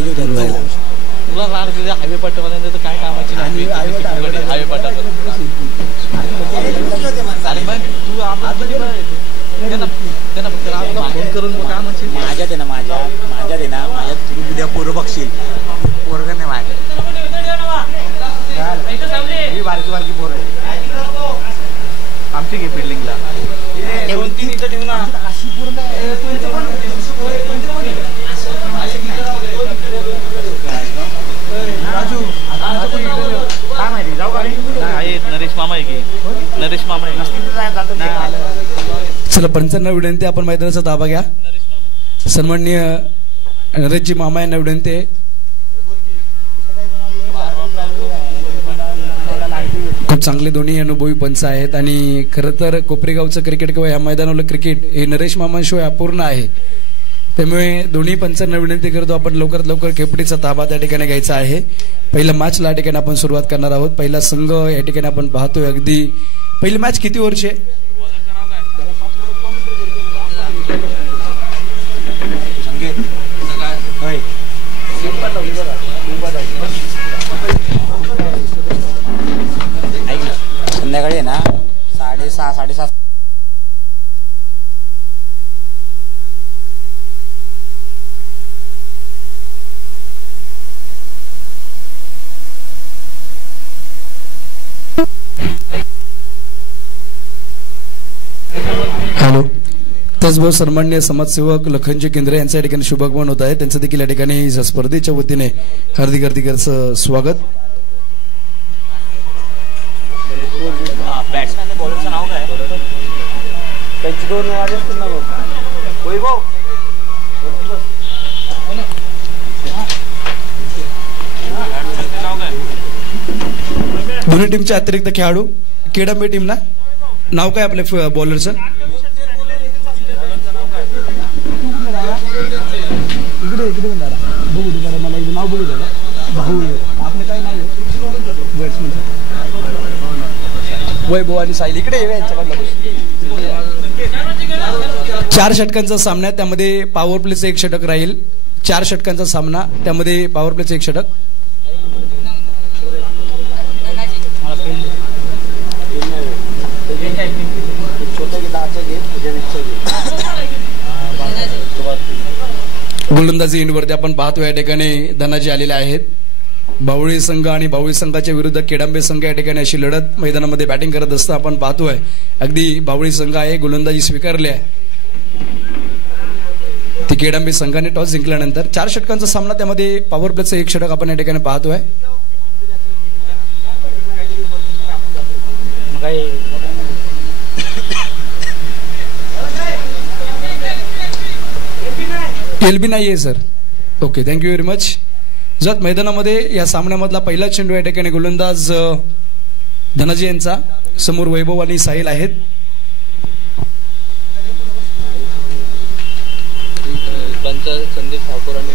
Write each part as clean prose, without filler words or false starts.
पाहिजे होत्या. तुला राग दिला हायवे पट्ट्यापर्यंत तर काय कामाची नाही. हायवे पट्टा अरे मग तू त्यांना फक्त रागला फोन करून काय म्हणशील. माझ्यात आहे ना माझ्यात तू उद्या पोरं बघशील. पोरग नाही माझ्या बारकी पोरं आहे आमची घे बिल्डिंगला 2-3 इथं ठेवू ना. राजू काय माहिती जाऊ का नाही. नरेश मामा आहे की नरेश मामा आहे. चला पंचांना विनंती आपण मैदानाचा ताबा घ्या. सन्माननीय नरेशजी मामा यांना विनंती आहे. खूप चांगले दोन्ही अनुभवी पंच आहेत आणि खरं तर कोपरेगावचं क्रिकेट किंवा या मैदानावरलं क्रिकेट हे नरेश मामांशिवाय अपूर्ण आहे. त्यामुळे दोन्ही पंचांना विनंती करतो आपण लवकरात लवकर खेपडीचा ताबा त्या ठिकाणी घ्यायचा आहे. पहिल्या मॅचला या ठिकाणी आपण सुरुवात करणार आहोत. पहिला संघ या ठिकाणी आपण पाहतोय. अगदी पहिली मॅच किती ओव्हरची आहे. संध्याकाळी आहे ना 6:30-7:30. हॅलो. त्याचबरोबर सन्माननीय समाजसेवक लखनजी केंद्रे यांच्या या ठिकाणी शुभागमन होत आहे. त्यांचं देखील या ठिकाणी स्पर्धेच्या वतीने हार्दिक हार्दिक स्वागत. बॅट्समॅन बॉलरचं नाव काय. त्यांची 2 वाजे असतील ना वैभव. दोन्ही टीमचे अतिरिक्त खेळाडू केडंबे टीमला नाव काय आपल्या बॉलरचं. इकडे बघू दे मला एकदा नाव बघू द्या. भाऊ आपलं काय नाव आहे वैभव आणि साहिल. इकडे 4 षटकांचा सामना त्यामध्ये पॉवर प्लेचं 1 षटक राहील. 4 षटकांचा सामना त्यामध्ये पॉवर प्लेचं 1 षटक. गोलंदाजी इंडवरती आपण पाहतो या ठिकाणी धनाजी आलेले आहेत. बावळी संघ आणि बावळी संघाच्या विरुद्ध केडांबे संघ या ठिकाणी अशी लढत मैदानामध्ये बॅटिंग करत असताना आपण पाहतोय. अगदी बावळी संघ आहे गोलंदाजी स्वीकारली आहे. ती केडांबे संघाने टॉस जिंकल्यानंतर 4 षटकांचा सामना त्यामध्ये पॉवर प्लेचं 1 षटक आपण या ठिकाणी पाहतोय. एलबी नाहीये sir. Okay thank you very much. जत मैदानामध्ये या सामन्यामधला पहिला चेंडू या ठिकाणी गोलंदाज धनाजी यांचा. समोर वैभव आणि साहिल आहेत. संदीप ठाकूर आणि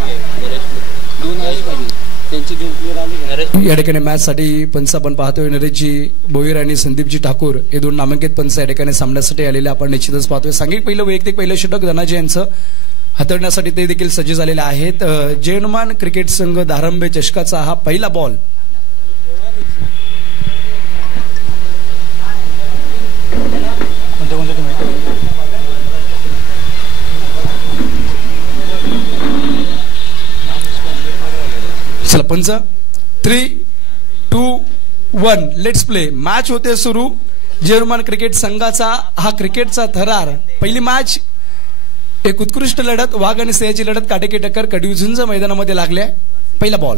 या ठिकाणी मॅच साठी पंच आपण पाहतोय. नरेशजी बोईर आणि संदीपजी ठाकूर हे 2 नामांकित पंच या ठिकाणी सामन्यासाठी आलेले आपण निश्चितच पाहतोय. सांघिक वैयक्तिक पहिलं षटक धनाजी यांचं हाताळण्यासाठी ते देखील सज्ज झालेले आहेत. जयनुमान क्रिकेट संघ धारंबे चषकाचा हा पहिला बॉल. चला पंच 3, 2, 1 लेट्स प्ले. मॅच होते सुरू. जयनुमान क्रिकेट संघाचा हा क्रिकेटचा थरार. पहिली मॅच एक उत्कृष्ट लढत. वाघ आणि सिंहाची लढत काटेकी टक्कर कडीझुंज मैदानामध्ये लागल्या. पहिला बॉल.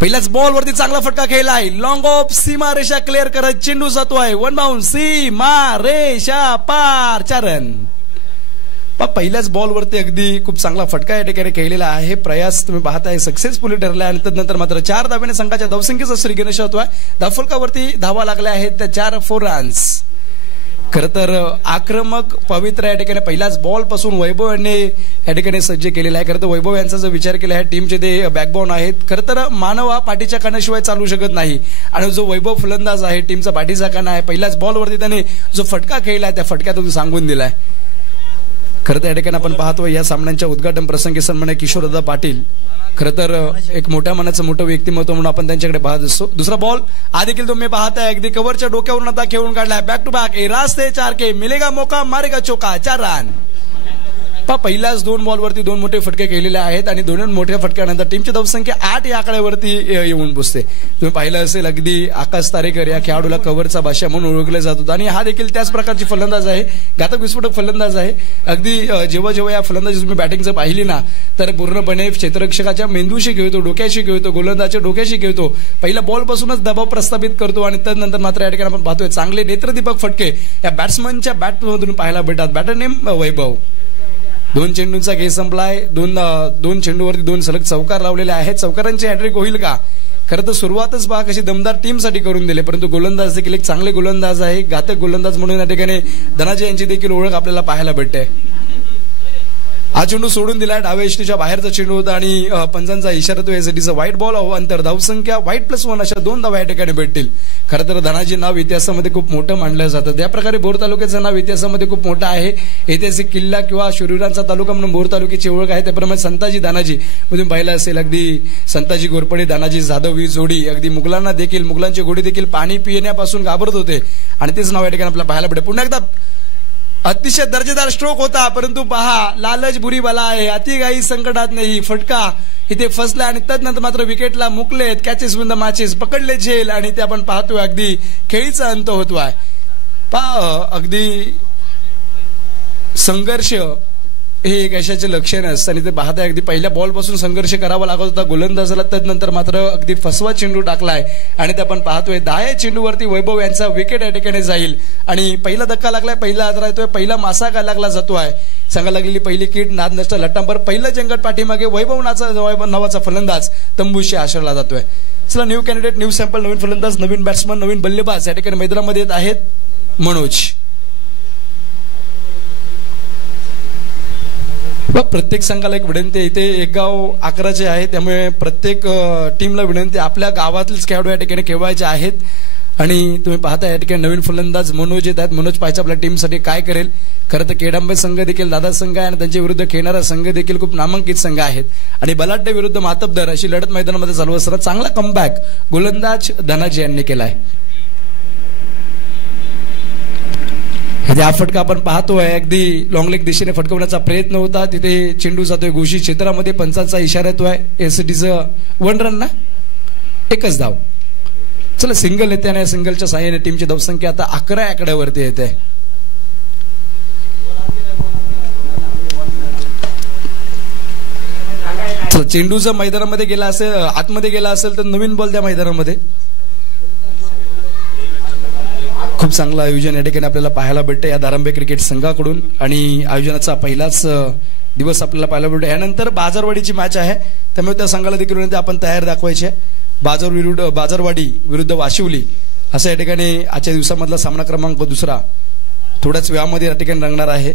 पहिल्याच बॉल वरती चांगला फटका खेळलाय. लॉंग ऑफ सीमा रेषा क्लिअर करत चेंडू जातोय. 1 बाउंस सीमा रेषा पार. 4 रन. पहिल्याच बॉल वरती अगदी खूप चांगला फटका या ठिकाणी खेळलेला आहे. प्रयास तुम्ही पाहताय सक्सेसफुली ठरला आणि त्यानंतर मात्र 4 धाब्याने संघाच्या धावसंख्येचा श्रीगणेश होतोय. धावफलकावरती धावा लागल्या आहेत त्या 4 रन्स. खरं तर आक्रमक पवित्र या ठिकाणी पहिल्याच बॉल पासून वैभव यांनी या ठिकाणी सज्ज केलेला आहे. खरं तर वैभव यांचा जर विचार केला आहे टीमचे ते बॅकबोन आहेत. खरं तर मानव हा पाठीच्या कानाशिवाय चालू शकत नाही आणि जो वैभव फलंदाज आहे टीमचा पाठीचा काना आहे. पहिल्याच बॉलवरती त्याने जो फटका खेळलाय त्या फटक्यातून सांगून दिलाय. खरं तर या ठिकाणी आपण पाहतो या सामन्यांच्या उद्घाटन प्रसंगी सन्मान्य किशोरदादा पाटील खरं तर एक मोठ्या मनाचं मोठं व्यक्तिमत्व म्हणून आपण त्यांच्याकडे पाहत असतो. दुसरा बॉल हा देखील तुम्ही पाहताय अगदी कव्हरच्या डोक्यावरून आता खेळून काढलाय. बॅक टू बॅक ए रास्ते 4 के मिलेगा मौका मारेगा चौका 4 रन. पहिल्याच 2 बॉलवरती 2 मोठे फटके केलेले आहेत आणि 2 मोठ्या फटक्यानंतर टीमची धावसंख्या 8 या आकड्यावरती येऊन पोचते. तुम्ही पाहिलं असेल अगदी आकाश तारेकर या खेळाडूला कव्हरचा भाषा म्हणून ओळखले जात होता आणि हा देखील त्याच प्रकारची फलंदाज आहे, घातक विस्फोटक फलंदाज आहे. अगदी जेव्हा जेव्हा या फलंदाजी तुम्ही बॅटिंग जर पाहिली ना तर पूर्णपणे क्षेत्ररक्षकाच्या मेंदूशी खेळतो, डोक्याशी खेळतो, गोलंदाजच्या डोक्याशी खेळतो. पहिल्या बॉलपासूनच दबाव प्रस्थापित करतो आणि त्यानंतर मात्र या ठिकाणी आपण पाहतोय चांगले नेत्रदीपक फटके या बॅट्समनच्या बॅटमधून पाहायला भेटतात. बॅटर नेम वैभव. 2 चेंडूंचा खेळ संपलाय. 2 चेंडूवरती 2 सलग चौकार लावलेले आहेत. चौकारांची हॅट्रिक होईल का? खरं तर सुरुवातच पहा कशी दमदार टीमसाठी करून दिले, परंतु गोलंदाज देखील एक चांगले गोलंदाज आहे, घातक गोलंदाज म्हणून या ठिकाणी धनाजी यांची देखील ओळख आपल्याला पाहायला भेटते. हा चेंडू सोडून दिलाय, डाव्या यष्टीच्या बाहेरचा चेंडू होता आणि पंचांचा इशारा तो यासाठीचा व्हाईट बॉल अंतर धावसंख्या व्हाईट +1 अशा 2 धावा या ठिकाणी भेटतील. खरं तर धनाजी नाव इतिहासामध्ये खूप मोठं मानलं जातं. त्या प्रकारे बोर तालुक्याचं नाव इतिहासामध्ये खूप मोठं आहे. ऐतिहासिक किल्ला किंवा शूरवीरांचा तालुका म्हणून बोर तालुक्याची ओळख आहे. त्याप्रमाणे संताजी दानाजी तुम्ही पाहिलं असेल अगदी संताजी घोरपडे दानाजी जाधव ही जोडी अगदी मुघलांना देखील मुघलांचे घोडे देखील पाणी पिण्यापासून घाबरत होते आणि तेच नाव या ठिकाणी आपल्याला पाहायला भेटेल. पुन्हा एकदा अतिशय दर्जेदार स्ट्रोक होता, परंतु पहा लालच बुरी बला आहे, अतिघाई संकटात नाही. फटका इथे फसला आणि त्यानंतर मात्र विकेटला मुकलेत. कॅचेस विन द मॅचेस पकडले झेल आणि ते आपण पाहतोय अगदी खेळीचा अंत होतोय. अगदी संघर्ष हे एक यशाचे लक्षण असतं आणि ते पाहताय अगदी पहिल्या बॉलपासून संघर्ष करावा लागत होता गोलंदाजाला. त्यानंतर मात्र अगदी फसवा चेंडू टाकलाय आणि ते आपण पाहतोय 10 चेंडूवरती वैभव यांचा विकेट या ठिकाणी जाईल आणि पहिला धक्का लागलाय, पहिला आदरा येतोय, पहिला मासा काय लागला जातोय. सांगायला लागलेली पहिली किट नाद नष्ट लटांबर पहिलं जंगट पाठीमागे वैभव नावाचा फलंदाज तंबूशी आश्रला जातोय. चला न्यू कॅन्डिडेट, न्यू सॅम्पल, नवीन फलंदाज, नवीन बॅट्समन, नवीन बल्लेबाज या ठिकाणी मैदानामध्ये येत आहेत. मनोज प्रत्येक संघाला एक विनंती आहे, इथे 1 गाव 11 आहे, त्यामुळे प्रत्येक टीमला विनंती आपल्या गावातलेच खेळाडू या ठिकाणी खेळवायचे आहेत. आणि तुम्ही पाहता या ठिकाणी नवीन फलंदाज मनोज येत आहेत. मनोज पाहिजे आपल्या टीमसाठी काय करेल. खरं तर केडांबे संघ देखील दादा संघ आहे आणि त्यांच्या विरुद्ध खेळणारा संघ देखील खूप नामांकित संघ आहेत आणि बलाढ्य विरुद्ध मातबदर अशी लढत मैदानामध्ये चालू असताना चांगला कमबॅक गोलंदाज धनाजी यांनी केलाय. हा फटका आपण पाहतोय अगदी लॉंग लेग दिशेने फटकवण्याचा प्रयत्न होता. तिथे चेंडू जातोय घोषित क्षेत्रामध्ये, पंचांचा इशारा येतोय. एसटीचं 1 रन ना 1च धाव. चला सिंगल येते आणि सिंगलच्या साहाय्याने टीमची धावसंख्या आता 11 आकड्यावरती येते. चला चेंडू जर मैदानामध्ये गेला असेल, आतमध्ये गेला असेल तर नवीन बॉल द्या मैदानामध्ये. खूप चांगलं आयोजन या ठिकाणी आपल्याला पाहायला भेटतं या दारंबे क्रिकेट संघाकडून आणि आयोजनाचा पहिलाच दिवस आपल्याला पाहायला भेटतो. यानंतर बाजारवाडीची मॅच आहे, त्यामुळे त्या संघाला देखील आपण तयार दाखवायचे. बाजारवाडी विरुद्ध वाशिवली असा या ठिकाणी आजच्या दिवसामधला सामना क्रमांक 2 थोड्याच वेळामध्ये या ठिकाणी रंगणार आहे.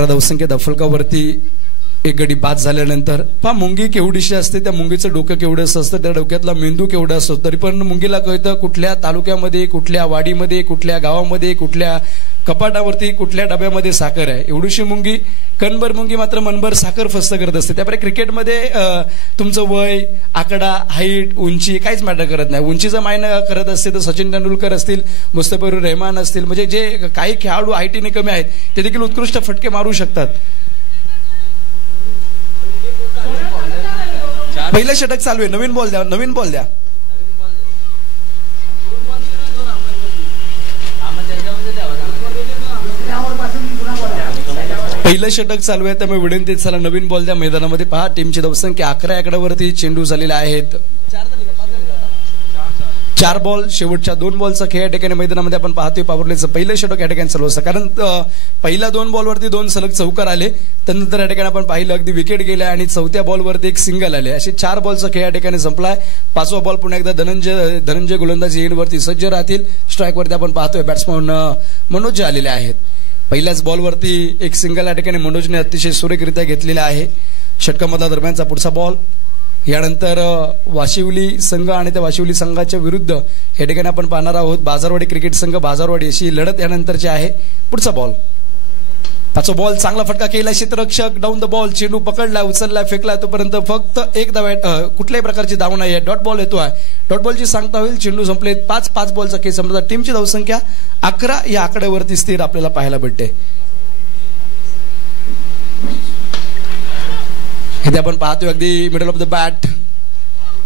धावसंख्या फलकावरती 1 गडी बाद झाल्यानंतर मुंगी केवढीशी असते, त्या मुंगीचं डोकं केवढं असतं, त्या डोक्यातला मेंदू केवढा असतो, तरी पण मुंगीला कळतं कुठल्या तालुक्यामध्ये, कुठल्या वाडीमध्ये, कुठल्या गावामध्ये, कुठल्या कपाटावरती, कुठल्या डब्यामध्ये साखर आहे. एवढीशी मुंगी, कणभर मुंगी मात्र मनभर साखर फस्त करत असते. त्यामुळे क्रिकेटमध्ये तुमचं वय, आकडा, हाईट, उंची काहीच मॅटर करत नाही. उंचीचा मायना करत असते तर सचिन तेंडुलकर असतील, मुस्तफिजुर रहमान असतील, म्हणजे जे काही खेळाडू हाईटीने कमी आहेत ते देखील उत्कृष्ट फटके मारू शकतात. पहिलं षटक चालू आहे, नवीन बॉल द्या, नवीन बॉल द्या. पहिलं षटक चालू आहे, त्यामुळे विनंती चला नवीन बॉल द्या मैदानामध्ये. पहा टीमची धावसंख्या 11 आकड्यावरती चेंडू झालेला आहेत. 4 बॉल, शेवटच्या 2 बॉलचा खेळ या ठिकाणी मैदानामध्ये आपण पाहतोय. पावरलेचं पहिलं षटक या ठिकाणी चालू असतं, कारण पहिल्या 2 बॉलवरती 2 सलग चौकार आले, त्यानंतर या ठिकाणी आपण पाहिलं अगदी विकेट गेल्या आणि 4थ्या बॉलवरती 1 सिंगल आले. असे 4 बॉलचा खेळ या ठिकाणी संपलाय. 5वा बॉल पुन्हा एकदा धनंजय गोलंदाजी येईनवरती सज्ज राहतील. स्ट्राईकवरती आपण पाहतोय बॅट्समन मनोज आलेले आहेत. पहिल्याच बॉलवरती 1 सिंगल या ठिकाणी मनोजने अतिशय सुरेखरित्या घेतलेला आहे. षटकामधला दरम्यानचा पुढचा बॉल. यानंतर वाशिवली संघ आणि त्या वाशिवली संघाच्या विरुद्ध या ठिकाणी आपण पाहणार आहोत बाजारवाडी क्रिकेट संघ बाजारवाडी अशी लढत यानंतरची आहे. पुढचा बॉल. पाचवा बॉल चांगला फटका केला. क्षेत्ररक्षक डाऊन द बॉल. चेंडू पकडला, उचलला, फेकला. तोपर्यंत फक्त एक धाव. कुठल्याही प्रकारची धाव नाही आहे. डॉट बॉल येतोय. डॉट बॉलची सांगता होईल. चेंडू संपले. 5 बॉलचा खेळ संपला. टीमची धावसंख्या 11 या आकड्यावरती स्थिर आपल्याला पाहायला भेटते. इथे आपण पाहतोय अगदी मिडल ऑफ द बॅट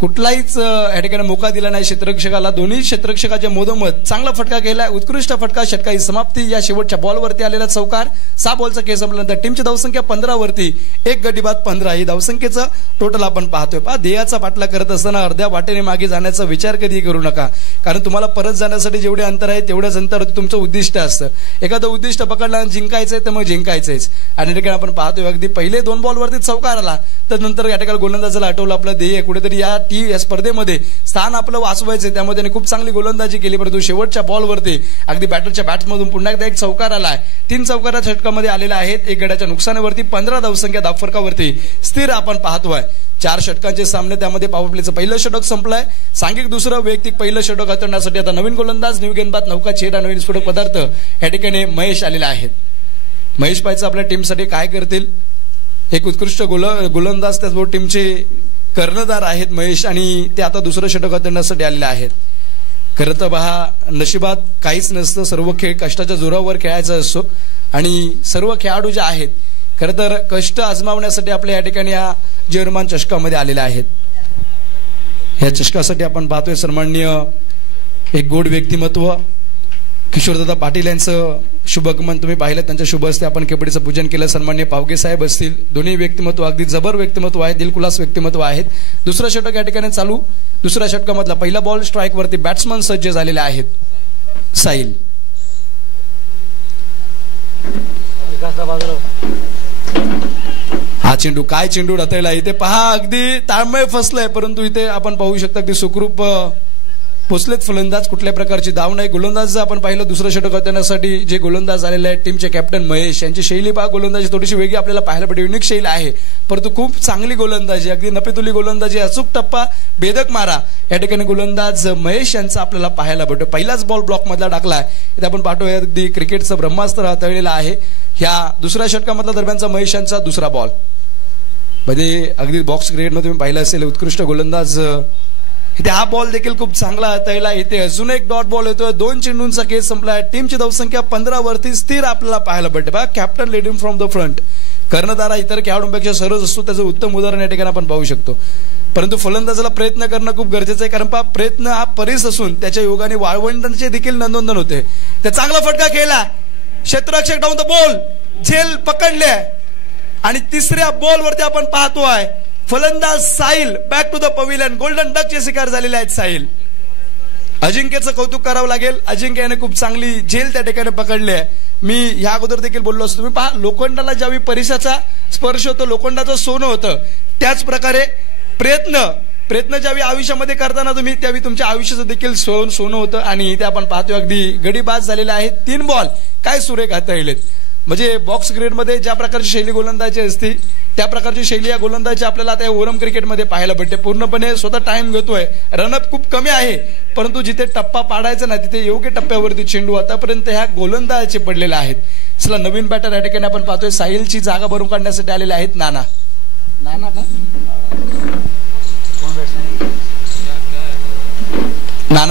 कुठलाहीच या ठिकाणी मोका दिला नाही क्षेत्ररक्षकाला. दोन्ही क्षेत्ररक्षकाच्या मधोमध चांगला फटका केला. उत्कृष्ट फटका. षटकाची समाप्ती या शेवटच्या बॉलवरती आलेला चौकार. 6 बॉलचा खेळ संपल्यानंतर टीमची धावसंख्या 15 वरती. 1 गडी बाद 15 ही धावसंख्येचं टोटल आपण पाहतोय. ध्येयाचा पाठला करत असताना अर्ध्या वाटेने मागे जाण्याचा विचार कधी करू नका, कारण तुम्हाला परत जाण्यासाठी जेवढे अंतर आहे तेवढ्याच अंतरावरती तुमचं उद्दिष्ट असतं. एखादं उद्दिष्ट पकडलं आणि जिंकायचंय तर मग जिंकायचंच. आणि ठिकाणी आपण पाहतोय अगदी पहिले 2 बॉलवरती चौकार आला तर नंतर या ठिकाणी गोलंदाजाला आठवलं आपलं ध्येय कुठेतरी या स्पर्धेमध्ये स्थान आपलं वाचवायचंय. त्यामुळे त्याने खूप चांगली गोलंदाजी केली. परंतु शेवटच्या बॉलवरती अगदी बॅटरच्या बॅट्समधून पुन्हा एकदा एक चौकार आलाय. 3 चौकार षटकामध्ये आलेला आहेत. 1 गड्याच्या नुकसानावरती 15 धावसंख्या धावफरकावरती स्थिर आपण पाहतोय. 4 षटकांचे सामने त्यामध्ये पॉवर प्लेचं पहिलं षटक संपलंय. सांघिक दुसरं वैयक्तिक पहिलं षटक हाताळण्यासाठी आता नवीन गोलंदाज न्यू गेंदबाद नौका चेहरा नवीन स्फोटक पदार्थ या ठिकाणी महेश आलेला आहेत. महेश पायचं आपल्या टीमसाठी काय करतील. एक उत्कृष्ट गोलंदाज त्याचबरोबर टीमचे कर्णधार आहेत महेश आणि ते आता दुसरं षटक हाताळण्यासाठी आलेले आहेत. खरं तर पहा नशिबात काहीच नसतं. सर्व खेळ कष्टाच्या जोरावर खेळायचा असतो आणि सर्व खेळाडू जे आहेत खरं तर कष्ट आजमावण्यासाठी आपल्या या ठिकाणी या जर्मन चषकामध्ये आलेले आहेत. या चषकासाठी आपण पाहतोय सन्माननीय एक गोड व्यक्तिमत्व किशोरदादा पाटील यांचं शुभगमन तुम्ही पाहिलं. त्यांच्या शुभ हस्ते आपण केपडीचं पूजन केलं. सन्माननीय पावगे साहेब असतील. दोन्ही व्यक्तिमत्व अगदी जबर व्यक्तिमत्व आहेत. दिलखुलास व्यक्तिमत्व आहेत. दुसरं षटक या ठिकाणी चालू. दुसऱ्या षटकामधला पहिला बॉल स्ट्राईक वरती बॅट्समन सज्ज झालेले आहेत. साहिल हा चेंडू काय चेंडू रतायला. इथे पहा अगदी ताळमय फसलंय परंतु इथे आपण पाहू शकता अगदी सुखरूप पोचलेत फलंदाज. कुठल्या प्रकारची धाव नाही. गोलंदाज आपण पाहिलं दुसरं षटक हाताळण्यासाठी जे गोलंदाज आलेले आहेत टीमचे कॅप्टन महेश यांची शैली पहा गोलंदाजी थोडीशी वेगळी आपल्याला पाहायला भेटेल. युनिक शैली आहे परंतु खूप चांगली गोलंदाजी अगदी नपेतुली गोलंदाजी अचूक टप्पा भेदक मारा या ठिकाणी गोलंदाज महेश यांचा आपल्याला पाहायला भेटतो. पहिलाच बॉल ब्लॉक मधला टाकलाय. इथे आपण पाहतोय अगदी क्रिकेटचं ब्रह्मास्त्र हाताळलेलं आहे. ह्या दुसऱ्या षटकामधला दरम्यानचा महेश यांचा दुसरा बॉल मध्ये अगदी बॉक्स क्रिकेटमध्ये तुम्ही पाहिलं असेल उत्कृष्ट गोलंदाज. इथे हा बॉल देखील खूप चांगला हाताळला. इथे अजून एक डॉट बॉल येतोय. 2 चेंडूंचा खेळ संपलाय. टीमची धावसंख्या 15 वरती स्थिर आपल्याला पाहायला भेटते. बघा captain leading from the front. कर्णधार इतर खेळाडूंपेक्षा सरस असतो. त्याचं उत्तम उदाहरण या ठिकाणी आपण पाहू शकतो. परंतु फलंदाजाला प्रयत्न करणं खूप गरजेचं आहे कारण पहा प्रयत्न हा परीस असून त्याच्या योगाने वाळवंटांचे देखील नंदोंदन होते. त्या चांगला फटका खेळला. क्षेत्ररक्षक डाऊन द बॉल. झेल पकडले आणि तिसऱ्या बॉलवरती आपण पाहतोय फलंदाज Sahil back to the pavilion. Golden डकचे शिकार झालेले आहेत साहिल. अजिंक्यचं कौतुक करावं लागेल. अजिंक्य याने खूप चांगली झेल त्या ठिकाणी पकडली आहे. मी ह्या अगोदर देखील बोललो असतो. तुम्ही पहा लोखंडाला ज्यावेळी परिसाचा स्पर्श होतो लोखंडाचं सोनं होतं त्याच प्रकारे प्रयत्न ज्यावेळी आयुष्यामध्ये करताना तुम्ही त्यावेळी तुमच्या आयुष्याचं देखील सोनं होतं. आणि इथे आपण पाहतोय अगदी गडीबाज झालेले आहेत. 3 बॉल काय सुरेख हाताळलेत. म्हणजे बॉक्स क्रिकेटमध्ये ज्या प्रकारची शैली गोलंदाजी असते त्या प्रकारची शैली या गोलंदाजी आपल्याला आता ओरम क्रिकेटमध्ये पाहायला भेटते. पूर्णपणे स्वतः टाइम घेतोय. रनअप खूप कमी आहे परंतु जिथे टप्पा पाडायचा ना तिथे योग्य टप्प्यावरती चेंडू आतापर्यंत ह्या गोलंदाजाचे पडलेले आहेत. चला नवीन बॅटर या ठिकाणी आपण पाहतोय साहिलची जागा भरून काढण्यासाठी आलेले आहेत नाना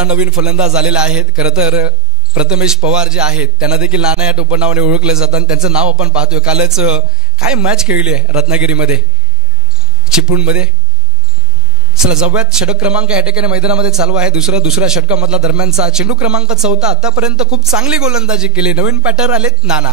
नवीन फलंदाज आलेले आहेत. खरं तर प्रथमेश पवार जे आहेत त्यांना देखील नाना या टोपणनावाने ओळखले जातात. त्यांचं नाव आपण पाहतोय. कालच काय मॅच खेळली आहे रत्नागिरीमध्ये चिपळूणमध्ये. चला जाऊयात. षटक क्रमांक या ठिकाणी मैदानामध्ये चालू आहे. दुसऱ्या षटकामधला दरम्यानचा चेंडू क्रमांक 4. आतापर्यंत खूप चांगली गोलंदाजी केली. नवीन पॅटर आलेत नाना.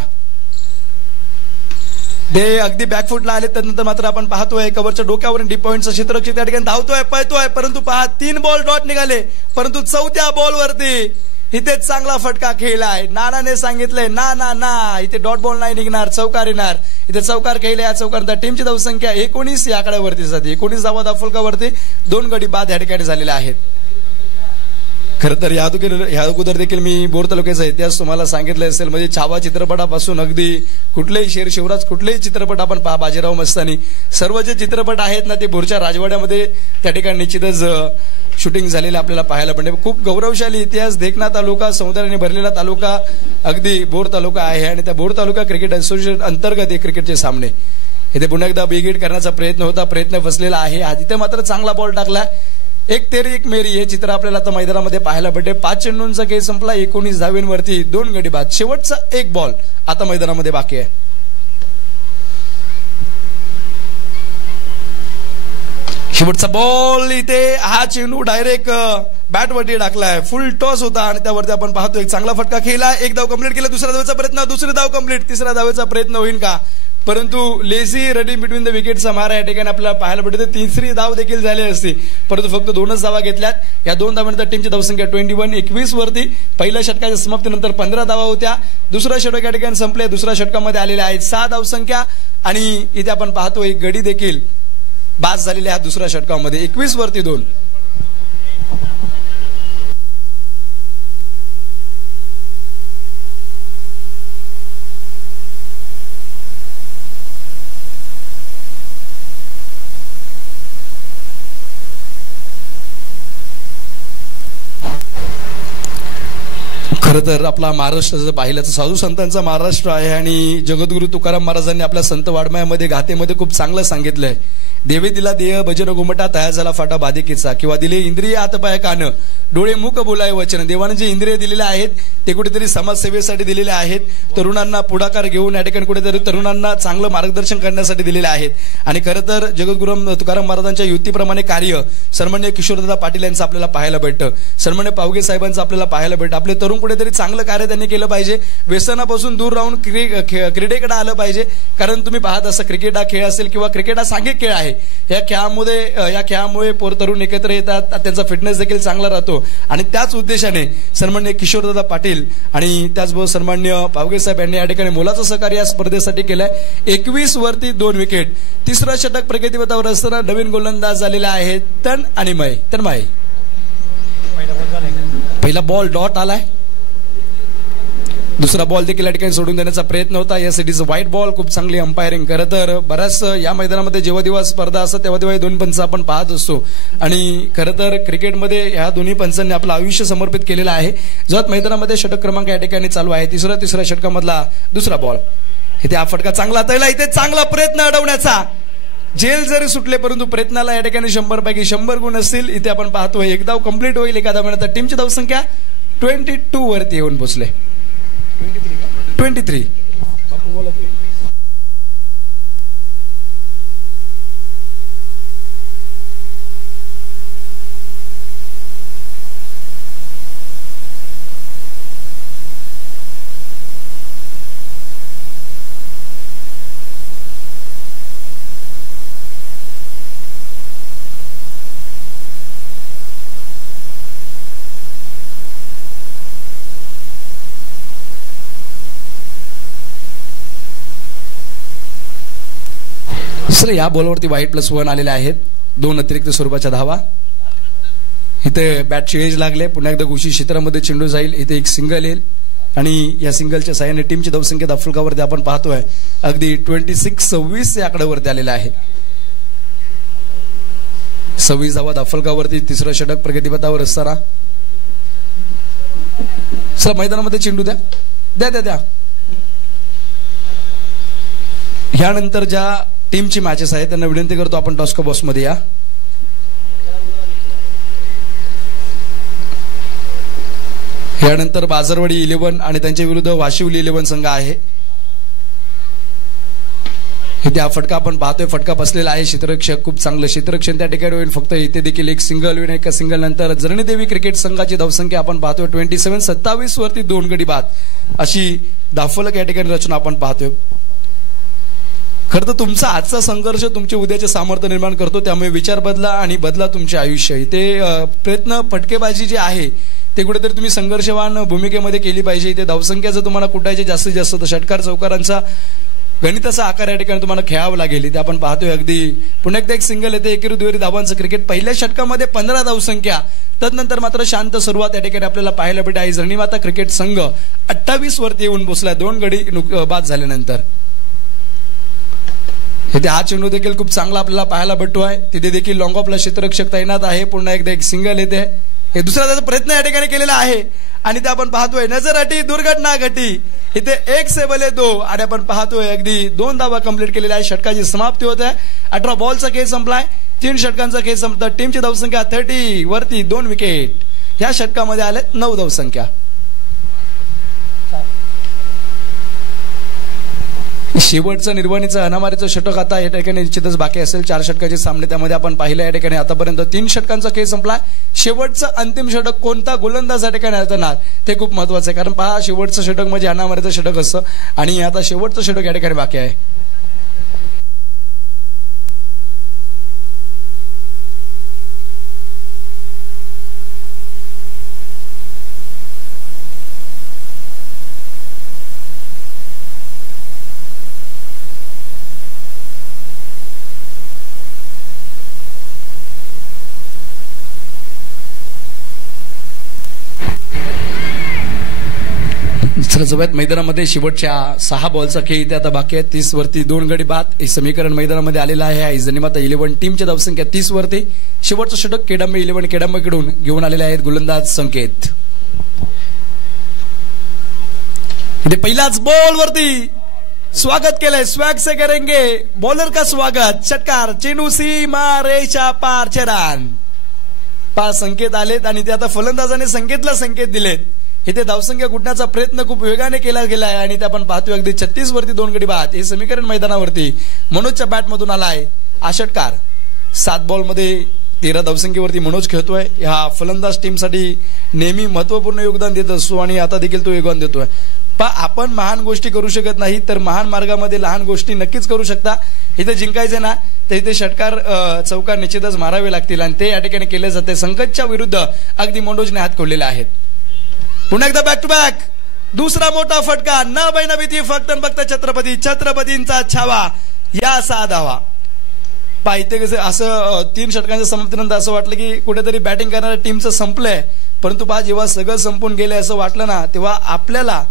ते अगदी बॅकफुटला आले त्यानंतर मात्र आपण पाहतोय कव्हरच्या डोक्यावरून डी पॉईंटचा क्षेत्ररक्षक त्या ठिकाणी धावतोय पळतोय परंतु पहा 3 बॉल डॉट निघाले. परंतु 4थ्या बॉलवरती इथे चांगला फटका खेळलाय. नानाने सांगितलंय ना इथे डॉट बॉल नाही निघणार चौकार येणार. इथे चौकार खेळले. या चौकार टीमची धावसंख्या 19 या आकड्यावरती जाते. 19 धावा धावफलकावरती 2 गडी बाद या ठिकाणी झालेल्या आहेत. खरं तर ह्या अगोदर देखील मी बोर तालुक्याचा इतिहास तुम्हाला सांगितला असेल. म्हणजे छावा चित्रपटापासून अगदी कुठलेही शेर शिवराज कुठलेही चित्रपट आपण पहा, बाजीराव मस्तानी, सर्व जे चित्रपट आहेत ना ते बोरच्या राजवाड्यामध्ये त्या ठिकाणी निश्चितच शूटिंग झालेलं आपल्याला पाहायला पडते. खूप गौरवशाली इतिहास, देखना तालुका सौंदर्याने भरलेला तालुका अगदी बोर तालुका आहे. आणि त्या बोर तालुका क्रिकेट असोसिएशन अंतर्गत हे क्रिकेटचे सामने इथे पुन्हा एकदा बिग हिट करण्याचा प्रयत्न होता, प्रयत्न फसलेला आहे. तिथे मात्र चांगला बॉल टाकला. एक तेरी एक मेरी हे चित्र आपल्याला आता मैदानामध्ये पाहायला भेटते. 5 चेंडूंचा खेळ संपला, 19 धावेंवरती 2 गडी बाद. शेवटचा एक बॉल आता मैदानामध्ये बाकी आहे. शेवटचा बॉल इथे हा चेंडू डायरेक्ट बॅटवरती टाकलाय. फुल टॉस होता आणि त्यावरती आपण पाहतो एक चांगला फटका खेळला. एक धाव कंप्लीट केला, दुसऱ्या धावेचा प्रयत्न, दुसरी धाव कंप्लीट, तिसऱ्या धावेचा प्रयत्न होईल का, परंतु लेझी रनिंग बिटवीन द विकेटचा मारा या ठिकाणी आपल्याला पाहायला भेटते. तिसरी धाव देखील झाली असती, परंतु फक्त 2च धावा घेतल्यात. या 2 धावांनंतर टीमची धावसंख्या 21 वरती. पहिल्या षटकाच्या समाप्तीनंतर 15 धावा होत्या. दुसरा षटक या ठिकाणी संपले. दुसऱ्या षटकामध्ये आलेल्या आहेत 6 धावसंख्या आणि इथे आपण पाहतो एक गडी देखील बाद झालेली आहे दुसऱ्या षटकामध्ये. 21 वरती 2. खरं तर आपला महाराष्ट्र जर पाहिलं तर साधू संतांचा महाराष्ट्र आहे आणि जगद्गुरु तुकाराम महाराजांनी आपल्या संत वाड्मयामध्ये गाथेमध्ये खूप चांगलं सांगितलंय. देवे दिला देह भजन घुमटा तया झाला फाटा बाधिकेचा, किंवा दिले इंद्रिय हातपाय कान डोळे मुख बोलाय वचन. देवाने जे इंद्रिय दिलेले आहेत ते कुठेतरी समाजसेवेसाठी दिलेले आहेत, तरुणांना पुढाकार घेऊन या ठिकाणी कुठेतरी तरुणांना चांगलं मार्गदर्शन करण्यासाठी दिलेले आहेत. आणि खरं तर जगद्गुरू तुकाराम महाराजांच्या युक्तीप्रमाणे कार्य सन्माननीय किशोरदादा पाटील यांचं आपल्याला पाहायला भेटतं, सन्माननीय पावगे साहेबांचं आपल्याला पाहायला भेटतं. आपले तरुण कुठेतरी चांगलं कार्य त्यांनी केलं पाहिजे, व्यसनापासून दूर राहून क्रीडेकडे आलं पाहिजे. कारण तुम्ही पाहत असता क्रिकेट हा खेळ असेल किंवा क्रिकेट हा सांघिक खेळ आहे. या खेळामुळे तरुण एकत्र येतात, त्यांचा फिटनेस देखील चांगला राहतो. आणि त्याच उद्देशाने सन्माननीय किशोरदादा पाटील आणि त्याचबरोबर सन्माननीय पावगे साहेब यांनी या ठिकाणी मोलाचं सहकार्य या स्पर्धेसाठी केलंय. 21 वरती 2 विकेट. तिसरा षटक प्रगतीपथावर असताना नवीन गोलंदाज झालेला आहे तन आणि मय. तर मय पहिला बॉल डॉट आलाय, दुसरा बॉल देखील या ठिकाणी सोडून देण्याचा प्रयत्न होता. यासाठी व्हाईट बॉल. खूप चांगली अंपायरिंग. खरं तर बऱ्याच या मैदानामध्ये जेव्हा स्पर्धा असतात तेव्हा 2 पंच आपण पाहत असतो. आणि खरं तर क्रिकेटमध्ये ह्या दोन्ही पंचांनी आपलं आयुष्य समर्पित केलेलं आहे. जोत मैदानामध्ये षटक क्रमांक या ठिकाणी चालू आहे. तिसऱ्या षटकामधला दुसरा बॉल. इथे हा फटका चांगला तळला. इथे चांगला प्रयत्न अडवण्याचा. जेल जरी सुटले परंतु प्रयत्नाला या ठिकाणी 100 पैकी 100 गुण असतील. इथे आपण पाहतोय एक धाव कंप्लीट होईल. एका धावानंतर टीमची धावसंख्या 22 वरती येऊन पोहोचले. 23. सर या बॉलवरती वाईट +1 आलेले आहेत. 2 अतिरिक्त स्वरूपाच्या धावा. इथे बॅटची एज लागले. पुन्हा एकदा गोशी क्षेत्रामध्ये चेंडू जाईल. इथे एक सिंगल येईल आणि या सिंगलच्या साहाय्याने टीमची धावसंख्या दाफलकावरती आपण पाहतोय अगदी 26-26 या आकड्यावरती आलेला आहे. 26 धावा दाफलकावरती. तिसरं षटक प्रगतीपथावर असताना सर मैदानामध्ये चेंडू द्या. ह्यानंतर ज्या टीमची मॅचेस आहेत त्यांना विनंती करतो आपण टॉस्को बॉक्स मध्ये या. यानंतर बाजारवाडी 11 आणि त्यांच्या विरुद्ध वाशिवली 11 संघ आहे. इथे हा फटका आपण पाहतोय. फटका बसलेला आहे. क्षेत्ररक्षक खूप चांगलं क्षेत्ररक्षण त्या ठिकाणी होईल. फक्त इथे देखील एक सिंगल होईल. एका सिंगल नंतर जरणीदेवी क्रिकेट संघाची धावसंख्या आपण पाहतोय 27 वरती 2 गडी बाद अशी दाफलक या ठिकाणी रचना आपण पाहतोय. खरं तर तुमचा आजचा संघर्ष तुमचे उद्याचे सामर्थ्य निर्माण करतो. त्यामुळे विचार बदला आणि बदला तुमचे आयुष्य. इथे प्रयत्न फटकेबाजी जे आहे ते कुठेतरी तुम्ही संघर्षवान भूमिकेमध्ये केली पाहिजे. इथे धावसंख्या जर तुम्हाला कुठायची जास्तीत जास्त तर षटकार चौकारांचा गणिताचा आकार या ठिकाणी तुम्हाला खेळावं लागेल. इथे आपण पाहतोय अगदी पुन्हा एकदा एक सिंगल येते, एकेरी दुहेरी धावांचं क्रिकेट. पहिल्या षटकामध्ये 15 धावसंख्या, तदनंतर मात्र शांत सुरुवात या ठिकाणी आपल्याला पाहायला भेटते. आई जर्नीमाता क्रिकेट संघ 28 वरती येऊन बसला 2 गडी बाद झाल्यानंतर. इथे हा चेंडू देखील खूप चांगला आपल्याला पाहायला भेटतोय. तिथे देखील लॉंग ऑफला क्षेत्ररक्षक तैनात आहे. पुन्हा एकदा एक सिंगल येते. हे दुसरा त्याचा प्रयत्न या ठिकाणी केलेला आहे आणि ते आपण पाहतोय नजर अटी दुर्घटना घटी. इथे 1 से भले 2 आणि आपण पाहतोय अगदी 2 धावा कंप्लीट केलेल्या आहे. षटकाची समाप्ती होत आहे. 18 बॉलचा खेळ संपलाय. 3 षटकांचा खेळ संपला. टीमची धावसंख्या 30 वरती 2 विकेट. या षटकामध्ये आले 9 धावसंख्या. शेवटचं निर्वाणीचं अनामारीचं षटक आता या ठिकाणी निश्चितच बाकी असेल. 4 षटकाचे सामने त्यामध्ये आपण पाहिलं. या ठिकाणी आतापर्यंत 3 षटकांचा खेळ संपला. शेवटचं अंतिम षटक कोणता गोलंदाज या ठिकाणी असणार ते खूप महत्वाचं आहे. कारण पहा, शेवटचं षटक म्हणजे अनामारीचं षटक असतं आणि आता शेवटचं षटक या ठिकाणी बाकी आहे. जवळच मैदानामध्ये शेवटच्या 6 बॉलचा खेळ इथे आता बाकी आहे. 30 वरती 2 गडी बाद हे समीकरण मैदानामध्ये आलेलं आहे. आयजनीमाता 11 टीमची धावसंख्या 30 वरती. शेवटचं षटक केडांबे 11 केडांबेकडून घेऊन आलेले आहेत गोलंदाज संकेत. इथे पहिलाच बॉल वरती स्वागत केलंय. स्वॅग से करेंगे बॉलर का स्वागत. षटकार चेंडू सीमा रेषा पार रन. 5 संकेत आलेत आणि ते आता फलंदाजाने संकेतला संकेत दिलेत. इथे धावसंख्या गुंठण्याचा प्रयत्न खूप वेगाने केला गेला आहे आणि ते आपण पाहतोय अगदी 36 वरती 2 गडी बाद हे समीकरण मैदानावरती मनोजच्या बॅटमधून आलाय. हा षटकार 7 बॉलमध्ये 13 धावसंख्येवरती मनोज खेळतोय. ह्या फलंदाज टीमसाठी नेहमी महत्वपूर्ण योगदान देत असतो आणि आता देखील तो योगदान देतोय. आपण महान गोष्टी करू शकत नाही तर महान मार्गामध्ये लहान गोष्टी नक्कीच करू शकता. इथे जिंकायचे ना तर इथे षटकार चौकार निश्चितच मारावे लागतील आणि ते या ठिकाणी केले जाते. संकटच्या विरुद्ध अगदी मनोजने हात खोललेले आहेत. पुन्हा एकदा बॅक टू बॅक दुसरा मोठा फटका. न बैना भीती फक्त छत्रपती छत्रपतींचा छावा या 6 धावा. पाहिजे कसं असं 3 षटकांच्या समाप्तीनंतर असं वाटलं की कुठेतरी बॅटिंग करणाऱ्या टीमचं संपलंय. परंतु पहा, जेव्हा सगळं संपून गेले असं वाटलं ना तेव्हा आपल्याला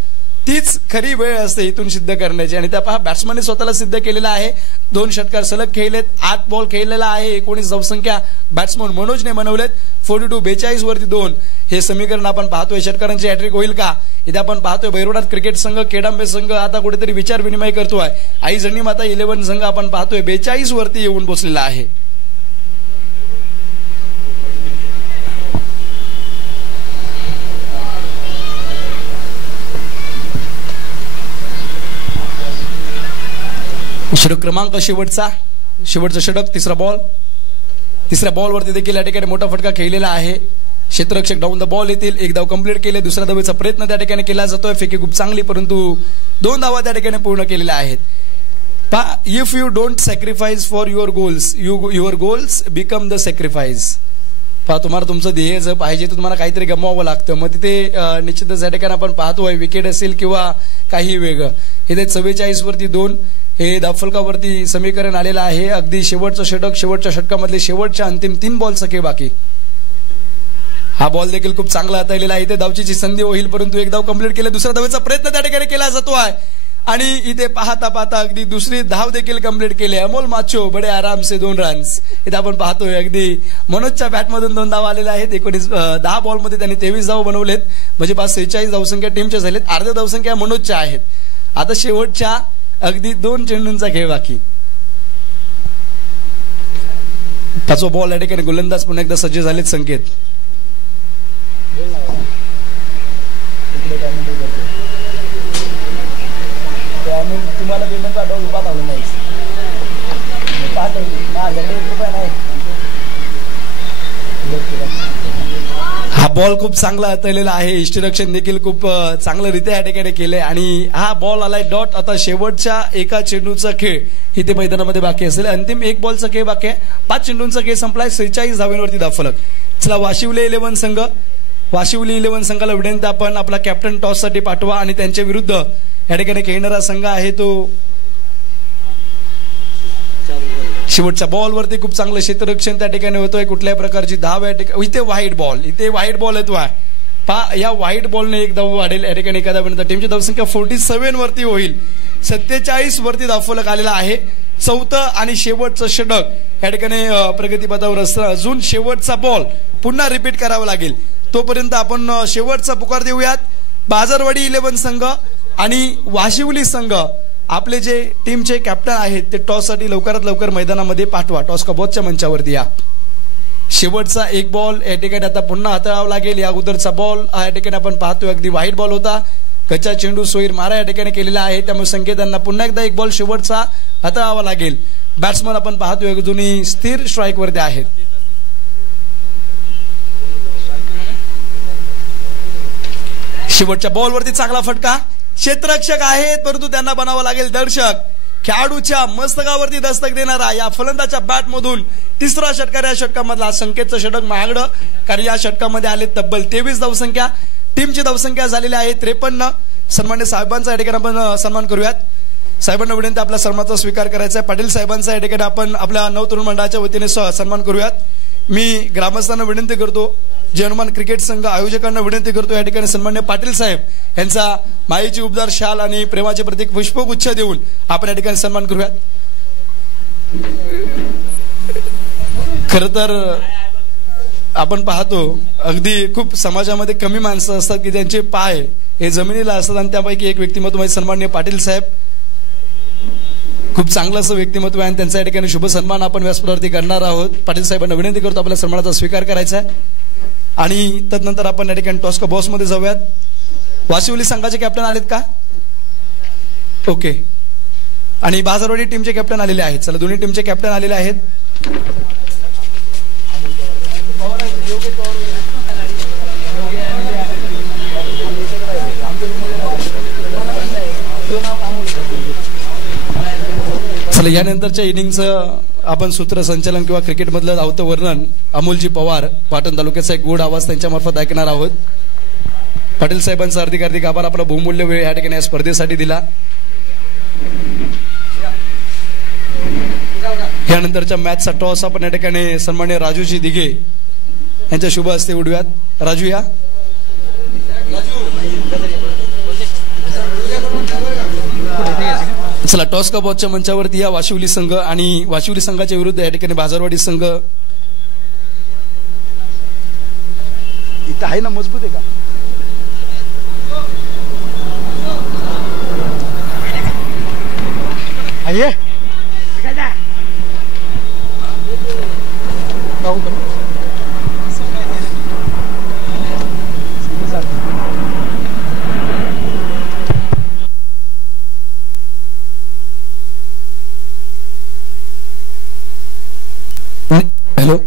तीच खरी वेळ असते इथून सिद्ध करण्याची आणि त्या पहा बॅट्समनने स्वतःला सिद्ध केलेला आहे. 2 षटकार सलग खेळलेत. 8 बॉल खेळलेला आहे. 19 धावसंख्या बॅट्समन मनोजने बनवलेत. 42 42 वरती 2 हे समीकरण आपण पाहतोय. षटकारांची हॅट्रिक होईल का इथे आपण पाहतोय. भैरवनाथ क्रिकेट संघ केडांबे संघ आता कुठेतरी विचार विनिमय करतोय. आई जर्नीमाता 11 संघ आपण पाहतोय 42 वरती येऊन पोहोचलेला आहे. षटक क्रमांक शेवटचं षटक. तिसऱ्या बॉलवरती देखील या ठिकाणी मोठा फटका खेळलेला आहे. क्षेत्ररक्षक डाऊन द बॉल येतील. 1 धाव कंप्लीट केले. दुसऱ्या धावेचा प्रयत्न त्या ठिकाणी केला जातोय. फेकी खूप चांगली परंतु 2 धावा त्या ठिकाणी पूर्ण केलेल्या आहेत. पहा, if you don't sacrifice for your goals your goals become the sacrifice. पहा, तुम्हाला तुमचं ध्येय जर पाहिजे तर तुम्हाला काहीतरी गमवावं लागतं. मग तिथे निश्चितच या ठिकाणी आपण पाहतोय विकेट असेल किंवा काही वेगळं. इथे 44 वरती 2 हे धावफलकावरती समीकरण आलेलं आहे. अगदी शेवटचं षटक. शेवटच्या षटकामधले शेवटच्या अंतिम 3 बॉलचा खेळ बाकी. हा बॉल देखील खूप चांगला हाताळलेला आहे. इथे धावचीची संधी होईल परंतु 1 धाव कंप्लीट केले. दुसऱ्या धावेचा प्रयत्न त्या ठिकाणी केला जातो आहे आणि इथे पाहता अगदी दुसरी धाव देखील कंप्लीट केली. अमोल माचो बडे आराम से 2 रन्स. इथे आपण पाहतोय अगदी मनोजच्या बॅटमधून 2 धावा आलेल्या आहेत. 10 बॉलमध्ये त्यांनी 23 धाव बनवलेत. म्हणजे 46 धावसंख्या टीमच्या झालेत. अर्ध्या धावसंख्या मनोजच्या आहेत. आता शेवटच्या अगदी 2 चेंडूंचा खेळ बाकी. 5वा बॉल या ठिकाणी गोलंदाज पुन्हा एकदा सज्ज झालेत संकेत. तुम्हाला पेमेंट पाठवून उभा पाहू नाही. हा बॉल खूप चांगला हाताळलेला आहे. इष्टरक्षण देखील खूप चांगल्यारीत्या या ठिकाणी केले आणि हा बॉल आलाय डॉट. आता शेवटच्या 1 चेंडूचा खेळ इथे मैदानामध्ये बाकी असेल. अंतिम 1 बॉलचा खेळ बाकी आहे. 5 चेंडूंचा खेळ संपलाय. 46 धावांवरती धावफलक. चला, वाशिवले 11 संघ. वाशिवली 11 संघाला विनंती आपण आपला कॅप्टन टॉस साठी पाठवा आणि त्यांच्या विरुद्ध या ठिकाणी खेळणारा संघ आहे तो शेवटच्या बॉलवरती खूप चांगलं क्षेत्ररक्षण त्या ठिकाणी होतोय. कुठल्याही प्रकारची धाव या ठिकाणी. इथे व्हाईट बॉल येतो आहे. या व्हाईट बॉलने एक धाव वाढेल या ठिकाणी. एखाद्या पर्यंत टीमची धावसंख्या 47 वरती होईल. 47 वरती धावफलक आलेला आहे. चौथं आणि शेवटचं षटक या ठिकाणी प्रगतीपथावर असतं. अजून शेवटचा बॉल पुन्हा रिपीट करावा लागेल. तोपर्यंत आपण शेवटचा पुकार देऊयात. बाजारवाडी 11 संघ आणि वाशिवली संघ आपले जे टीमचे कॅप्टन आहेत ते टॉससाठी लवकरात लवकर मैदानामध्ये पाठवा. टॉस कबॉचच्या मंचावरती या. शेवटचा एक बॉल या ठिकाणी आता पुन्हा हाताळावा लागेल. या अगोदरचा बॉल या ठिकाणी आपण पाहतोय अगदी व्हाईट बॉल होता. कच्चा चेंडू सोयीर मारा या ठिकाणी केलेला आहे. त्यामुळे संकेतांना पुन्हा एकदा एक बॉल शेवटचा हाताळावा लागेल. बॅट्समन आपण पाहतोय अजूनही स्थिर स्ट्राईक वरती आहेत. शेवटच्या बॉलवरती चांगला फटका. क्षेत्ररक्षक आहेत परंतु त्यांना बनावं लागेल दर्शक. खेळाडूच्या मस्तकावरती दस्तक देणारा या फलंदाच्या बॅटमधून तिसरा षटकार. या षटकामधला संकेतचं षटक महागडं, कारण या षटकामध्ये आले तब्बल 23 धावसंख्या. टीमची धावसंख्या झालेली आहे 53. सन्मान्य साहेबांचा या ठिकाणी आपण सन्मान करूयात. साहेबांना विनंती आपल्या सन्मानाचा स्वीकार करायचा आहे. पाटील साहेबांचा या ठिकाणी आपण आपल्या नवतरुण मंडळाच्या वतीने सन्मान करूयात. मी ग्रामस्थांना विनंती करतो, जे हनुमान क्रिकेट संघ आयोजकांना विनंती करतो या ठिकाणी सन्मान्य पाटील साहेब यांचा मायेची उपदार शाल आणि प्रेमाचे प्रतीक पुष्पगुच्छ देऊन आपण या ठिकाणी सन्मान करूयात. खर तर आपण पाहतो अगदी खूप समाजामध्ये कमी माणसं असतात की त्यांचे पाय हे जमिनीला असतात आणि त्यापैकी एक व्यक्तिमत्व म्हणजे सन्मान्य पाटील साहेब. खूप चांगलं असं व्यक्तिमत्व आहे आणि त्यांच्या या ठिकाणी शुभ सन्मान आपण व्यासपीठावरती करणार आहोत. पाटील साहेबांना विनंती करतो आपल्या सन्मानाचा स्वीकार करायचा आहे आणि तदनंतर आपण या ठिकाणी टॉस का बॉस मध्ये जाऊयात. वाशिवली संघाचे कॅप्टन आलेत का? ओके. आणि बाजारवाडी टीमचे कॅप्टन आलेले आहेत. चला दोन्ही टीमचे कॅप्टन आलेले आहेत. चला यानंतरच्या इनिंगचं आपण सूत्रसंचालन किंवा क्रिकेटमधलं धावतं वर्णन अमोलजी पवार पाटण तालुक्याचा एक गोड आवाज त्यांच्यामार्फत ऐकणार आहोत. पाटील साहेबांचा हार्दिक हार्दिक आभार. आपला बहुमूल्य वेळ या ठिकाणी या स्पर्धेसाठी दिला. यानंतरच्या मॅचचा टॉस आपण या ठिकाणी सन्मान्य राजूजी दिघे यांच्या शुभ हस्ते उडव्यात. राजू या. चला टॉस का बॉसच्या मंचावरती या वाशिवली संघ आणि वाशिवली संघाच्या विरुद्ध या ठिकाणी बाजारवाडी संघ. इथं आहे ना, मजबूत आहे का? आहे हॅलो.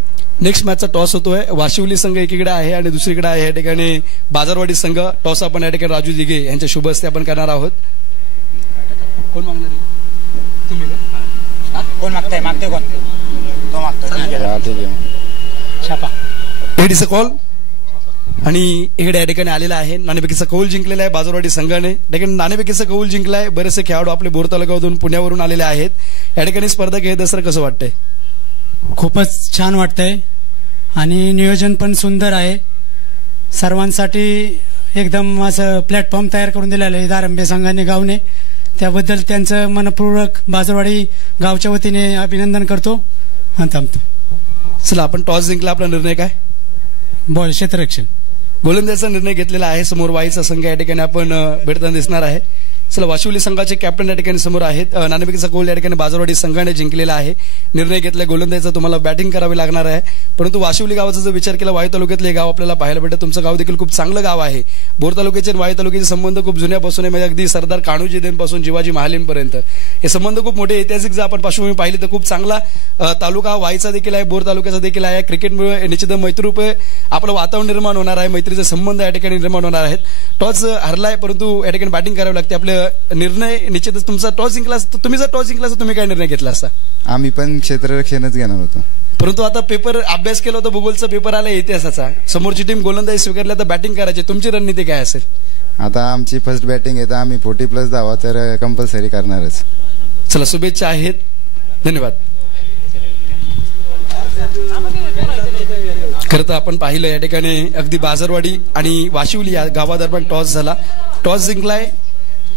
नेक्स्ट मॅचचा टॉस होतोय. वाशिवली संघ एकीकडे आहे आणि दुसरीकडे आहे या ठिकाणी बाजारवाडी संघ. टॉस आपण या ठिकाणी राजू दिघे यांच्या शुभ हस्ते आपण करणार आहोत. कोण मागणार आहे? तुम्ही का? कोण मागताय? मागते कोण? तो मागतोय. छापा. एडीचा कॉल आणि इकडे या ठिकाणी आलेला आहे. नाणेफेकीचा कौल जिंकलेला आहे बाजारवाडी संघाने. ठिकाणी नाणेफेकीचा कौल जिंकलाय. बरेचसे खेळाडू आपले बोर तालुक्यामधून पुण्यावरून आलेले आहेत. या ठिकाणी स्पर्धा घेत असताना कसं वाटतंय? खूपच छान वाटतंय आणि नियोजन पण सुंदर आहे. सर्वांसाठी एकदम असं प्लॅटफॉर्म तयार करून दिलेलं आहे दारंबे संघाने गावने. त्याबद्दल त्यांचं मनपूर्वक बाजारवाडी गावच्या वतीने अभिनंदन करतो आणि थांबतो. चला आपण टॉस जिंकला. आपला निर्णय काय? बॉल क्षेत्ररक्षण. गोलंदाजीचा निर्णय घेतलेला आहे. समोर वाईचा संघ या ठिकाणी आपण भेटताना दिसणार आहे. चला वाशिवली संघाचे कॅप्टन या ठिकाणी समोर आहेत. नाणेफेकीचा गोल या ठिकाणी बाजारवाडी संघाने जिंकलेला आहे. निर्णय घेतला गोलंदाजीचा. तुम्हाला बॅटिंग करावी लागणार आहे. परंतु वाशिवली गावाचा जर विचार केला वाई तालुक्यातले हे गाव आपल्याला पाहायला भेटतं. तुमचं गाव देखील खूप चांगलं गाव आहे. बोर तालुक्याचे आणि वाई तालुक्याचे संबंध खूप जुन्यापासून आहे. म्हणजे अगदी सरदार कान्होजींपासून शिवाजी महालेंपर्यंत हे संबंध खूप मोठे ऐतिहासिक जर आपण पार्श्वभूमी पाहिली तर खूप चांगला तालुका वाईचा देखील आहे, बोर तालुक्याचा देखील आहे. क्रिकेटमुळे निश्चित मैत्रीरूप आपलं वातावरण निर्माण होणार आहे. मैत्रीचे संबंध या ठिकाणी निर्माण होणार आहेत. टॉस हरलाय परंतु या ठिकाणी बॅटिंग करावी लागते. आपले निर्णय निश्चितच तुमचा टॉस जिंकला असता. तुम्ही जर टॉस जिंकला असता तुम्ही काय निर्णय घेतला असता? आम्ही पण क्षेत्ररक्षणच घेणार होतो. परंतु आता पेपर अभ्यास केला होता, भूगोलचा पेपर आला इतिहासाचा. समोरची टीम गोलंदाजी स्वीकारल्या तर बॅटिंग करायची. तुमची रणनीती काय असेल? आता आमची फर्स्ट बॅटिंग आहे तर आम्ही 40+ धावा तर कंपल्सरी करणारच. चला शुभेच्छा आहेत. धन्यवाद. खरं तर आपण पाहिलं या ठिकाणी अगदी बाजारवाडी आणि वाशिवली या गावादरम्यान टॉस झाला. टॉस जिंकलाय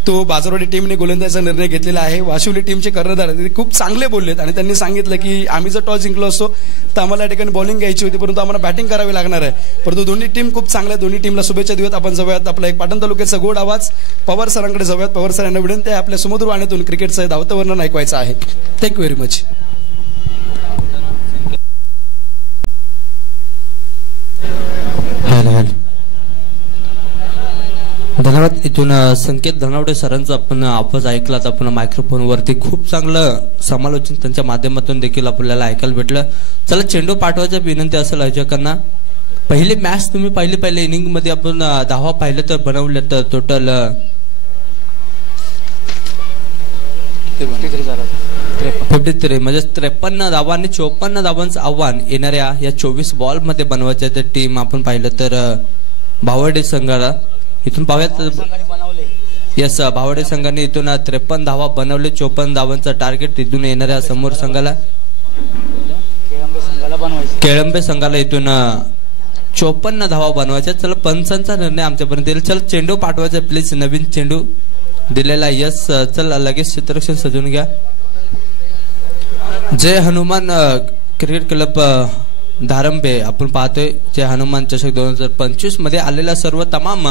तो बाजारवाडी टीमने गोलंदाजीचा निर्णय घेतलेला आहे. वाशिवली टीमचे कर्णधार खूप चांगले बोललेत आणि त्यांनी सांगितलं की आम्ही जर टॉस जिंकलो असतो तर आम्हाला या ठिकाणी बॉलिंग घ्यायची होती, परंतु आम्हाला बॅटिंग करावी लागणार आहे. परंतु दोन्ही टीम खूप चांगल्या, दोन्ही टीमला शुभेच्छा देऊयात. आपण जाऊयात आपला एक पाटण तालुक्याचा गोड आवाज पवार सरांकडे जाऊयात. पवार सर यांना विनंती आहे आपल्या सुमधुर वाणीतून क्रिकेटचं धावतं वर्णन ऐकवायचं आहे. Thank you very much. धन्यवाद. इथून संकेत धनावडे सरांचा आपण आवाज ऐकलात आपण मायक्रोफोनवरती. खूप चांगलं समालोचन त्यांच्या माध्यमातून देखील आपल्याला ऐकायला भेटलं. चला चेंडू पाठवायची विनंती असेल आयोजकांना. पहिली मॅच तुम्ही पहिल्या इनिंग मध्ये आपण 10 पाहिलं तर बनवलं तर टोटल 53 म्हणजे 53 धावा आणि 54 धावांचं आव्हान येणाऱ्या या 24 बॉल मध्ये बनवायच्या त्या टीम आपण पाहिलं तर भावडे संघाला इथून पाहूयात. यस, भावडे संघाने इथून 53 धावा बनवले. 54 धावांचा टार्गेट इथून येणाऱ्या समोर संघाला केळंबे संघाला इथून 54 धावा बनवायच्या. चला पंचांचा निर्णय आमच्यापर्यंत येईल. चल चेंडू पाठवायचा प्लीज. नवीन चेंडू दिलेला. यस, चल लगेच क्षेत्ररक्षण सजून घ्या. जय हनुमान क्रिकेट क्लब धारंबे आपण पाहतोय. जय हनुमान चषक 2025 मध्ये आलेल्या सर्व तमाम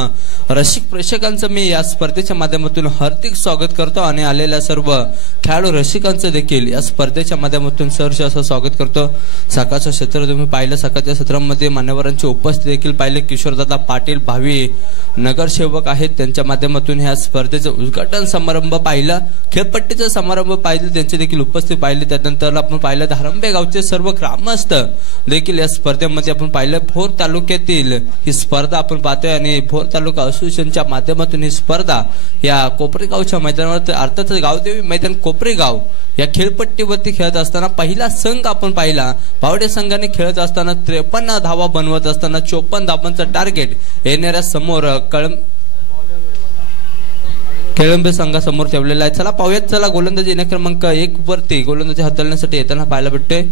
रसिक प्रेक्षकांचं मी या स्पर्धेच्या माध्यमातून हार्दिक स्वागत करतो आणि आलेल्या सर्व खेळाडू रसिकांचं देखील या स्पर्धेच्या माध्यमातून सहर्ष असं स्वागत करतो. सकाळचं सत्र तुम्ही पाहिलं. सकाळच्या सत्रामध्ये मान्यवरांची उपस्थिती देखील पाहिले. किशोरदादा पाटील भावी नगरसेवक आहेत, त्यांच्या माध्यमातून ह्या स्पर्धेचं उद्घाटन समारंभ पाहिला. खेळपट्टीचा समारंभ पाहिलं, त्यांची देखील उपस्थिती पाहिली. त्यानंतर आपण पाहिलं धारंबे गावचे सर्व ग्रामस्थ देखील या स्पर्धेमध्ये आपण पाहिलं. भोर तालुक्यातील ही स्पर्धा आपण पाहतोय आणि भोर तालुका असोसिएशनच्या माध्यमातून ही स्पर्धा या कोपरेगावच्या मैदानावर अर्थातच गावदेवी मैदान कोपरेगाव या खेळपट्टीवरती खेळत असताना पहिला संघ आपण पाहिला. भावडे संघाने खेळत असताना 53 धावा बनवत असताना 54 धावांचं टार्गेट येणाऱ्या समोर केळंबे संघासमोर ठेवलेला आहे. चला पाहूयात. चला गोलंदाजी इनिंग क्रमांक 1 वरती गोलंदाजी हाताळण्यासाठी येताना पाहायला भेटतोय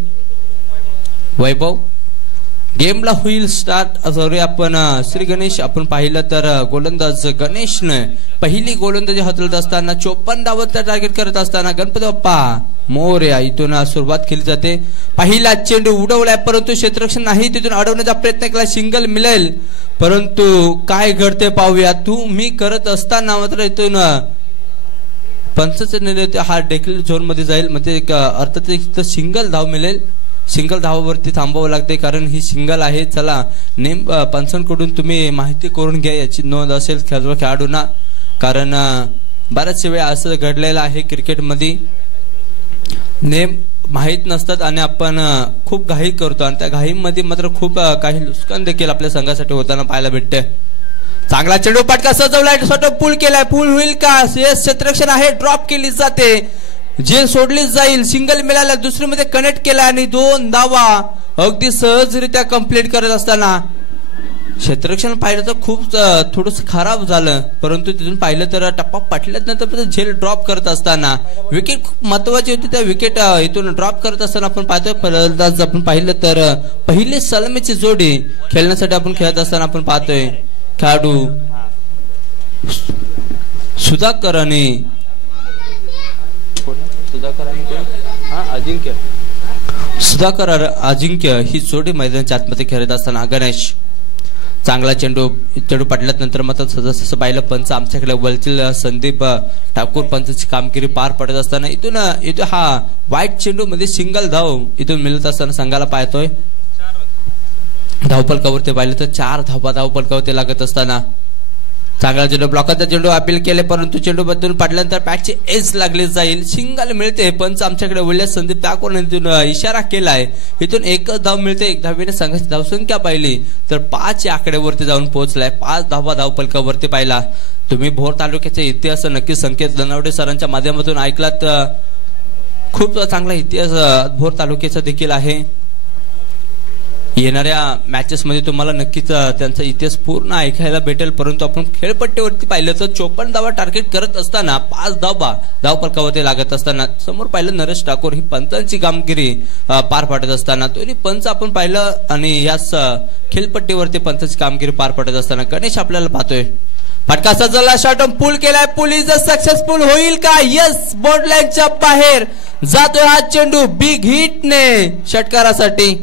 वैभव. गेमला होईल स्टार्ट. सॉरी आपण श्री गणेश आपण पाहिलं तर गोलंदाज गणेशने पहिली गोलंदाजी हाताळत असताना 54 धावांचा टार्गेट करत असताना गणपती बाप्पा मोरया इथून सुरुवात केली जाते. पहिला चेंडू उडवलाय परंतु क्षेत्ररक्षण नाही, तिथून अडवण्याचा प्रयत्न केला. सिंगल मिळेल परंतु काय घडते पाहूया. तुम्ही करत असताना मात्र इथून पंचाचा निर्णय हा डेक्लेअर झोन मध्ये जाईल. म्हणजे अर्थात इथं सिंगल धाव मिळेल. सिंगल धावावरती थांबावं लागते कारण ही सिंगल आहे. चला नेम पंचांकडून तुम्ही माहिती करून घ्या, याची नोंद असेल खेळाडूंना. कारण बऱ्याचशा वेळा असं घडलेलं आहे क्रिकेटमध्ये, नेम माहीत नसतात आणि आपण खूप घाई करतो आणि त्या घाईमध्ये मात्र खूप काही नुकसान देखील आपल्या संघासाठी होताना पाहायला भेटते. चांगला चेंडू पटका सजवलाय, स्वतः पूल केलाय. पूल होईल का? क्षेत्ररक्षण आहे, ड्रॉप केली जाते, जेल सोडली जाईल. सिंगल मिळाला, दुसरीमध्ये कनेक्ट केला आणि 2 धावा अगदी सहजरित्या कंप्लीट करत असताना क्षेत्ररक्षण पाहिलं तर खूप थोडस खराब झालं. परंतु तिथून पाहिलं तर टप्पा पाटल्यानंतर झेल ड्रॉप करत असताना विकेट खूप महत्वाची होती. त्या विकेट इथून ड्रॉप करत असताना आपण पाहतोय फलंदाज आपण पाहिलं तर पहिली सलामीची जोडी खेळण्यासाठी आपण खेळत असताना आपण पाहतोय खेळाडू सुधाकर आणि सुधाकर अजिंक्य ही जोडी मैदानाच्या आतमध्ये खेळत असताना गणेश चांगला चेंडू पडल्यानंतर मात्र सदस्य पाहिलं पंच आमच्याकडे वलतील संदीप ठाकूर पंचाची कामगिरी पार पडत असताना इथून हा वाईट चेंडू मध्ये सिंगल धाव इथून मिळत असताना संघाला पाहतोय. धावपलकावरती पाहिलं तर 4 धावा धावपलकावरती लागत असताना चांगला चेंडू ब्लॉकरचा चेंडू अपील केले परंतु चेंडू बदलून पडल्यानंतर बॅटची एज लागली जाईल. सिंगल मिळते. पंच आमच्याकडे वळले संदीप ठाकूर इथून इशारा केलाय. इथून 1 धाव मिळते. 1 धावेने संघाची धावसंख्या पाहिली तर 5 या आकड्यावरती जाऊन पोहोचलाय. 5 धावा धावपलकावरती पाहिला. तुम्ही भोर तालुक्याचा इतिहास नक्की संकेत धनावडे सरांच्या माध्यमातून ऐकलात. खूप चांगला इतिहास भोर तालुक्याचा देखील आहे. येणाऱ्या मॅचेस मध्ये तुम्हाला नक्कीच त्यांचा इतिहास पूर्ण ऐकायला भेटेल. परंतु आपण खेळपट्टीवरती पाहिलं तर 54 धावा टार्गेट करत असताना 5 धावपलकावरती लागत असताना समोर पाहिलं नरेश ठाकूर ही पंचांची कामगिरी पार पाडत असताना दोन्ही पंच आपण पाहिलं आणि याच खेळपट्टीवरती पंचांची कामगिरी पार पाडत असताना गणेश आपल्याला पाहतोय. फटका सजवला, शॉट पूल केलाय, पूल इज सक्सेसफुल होईल का? यस, बोर्ड लाईनच्या बाहेर जातोय हा चेंडू बिग हिटने षटकारासाठी.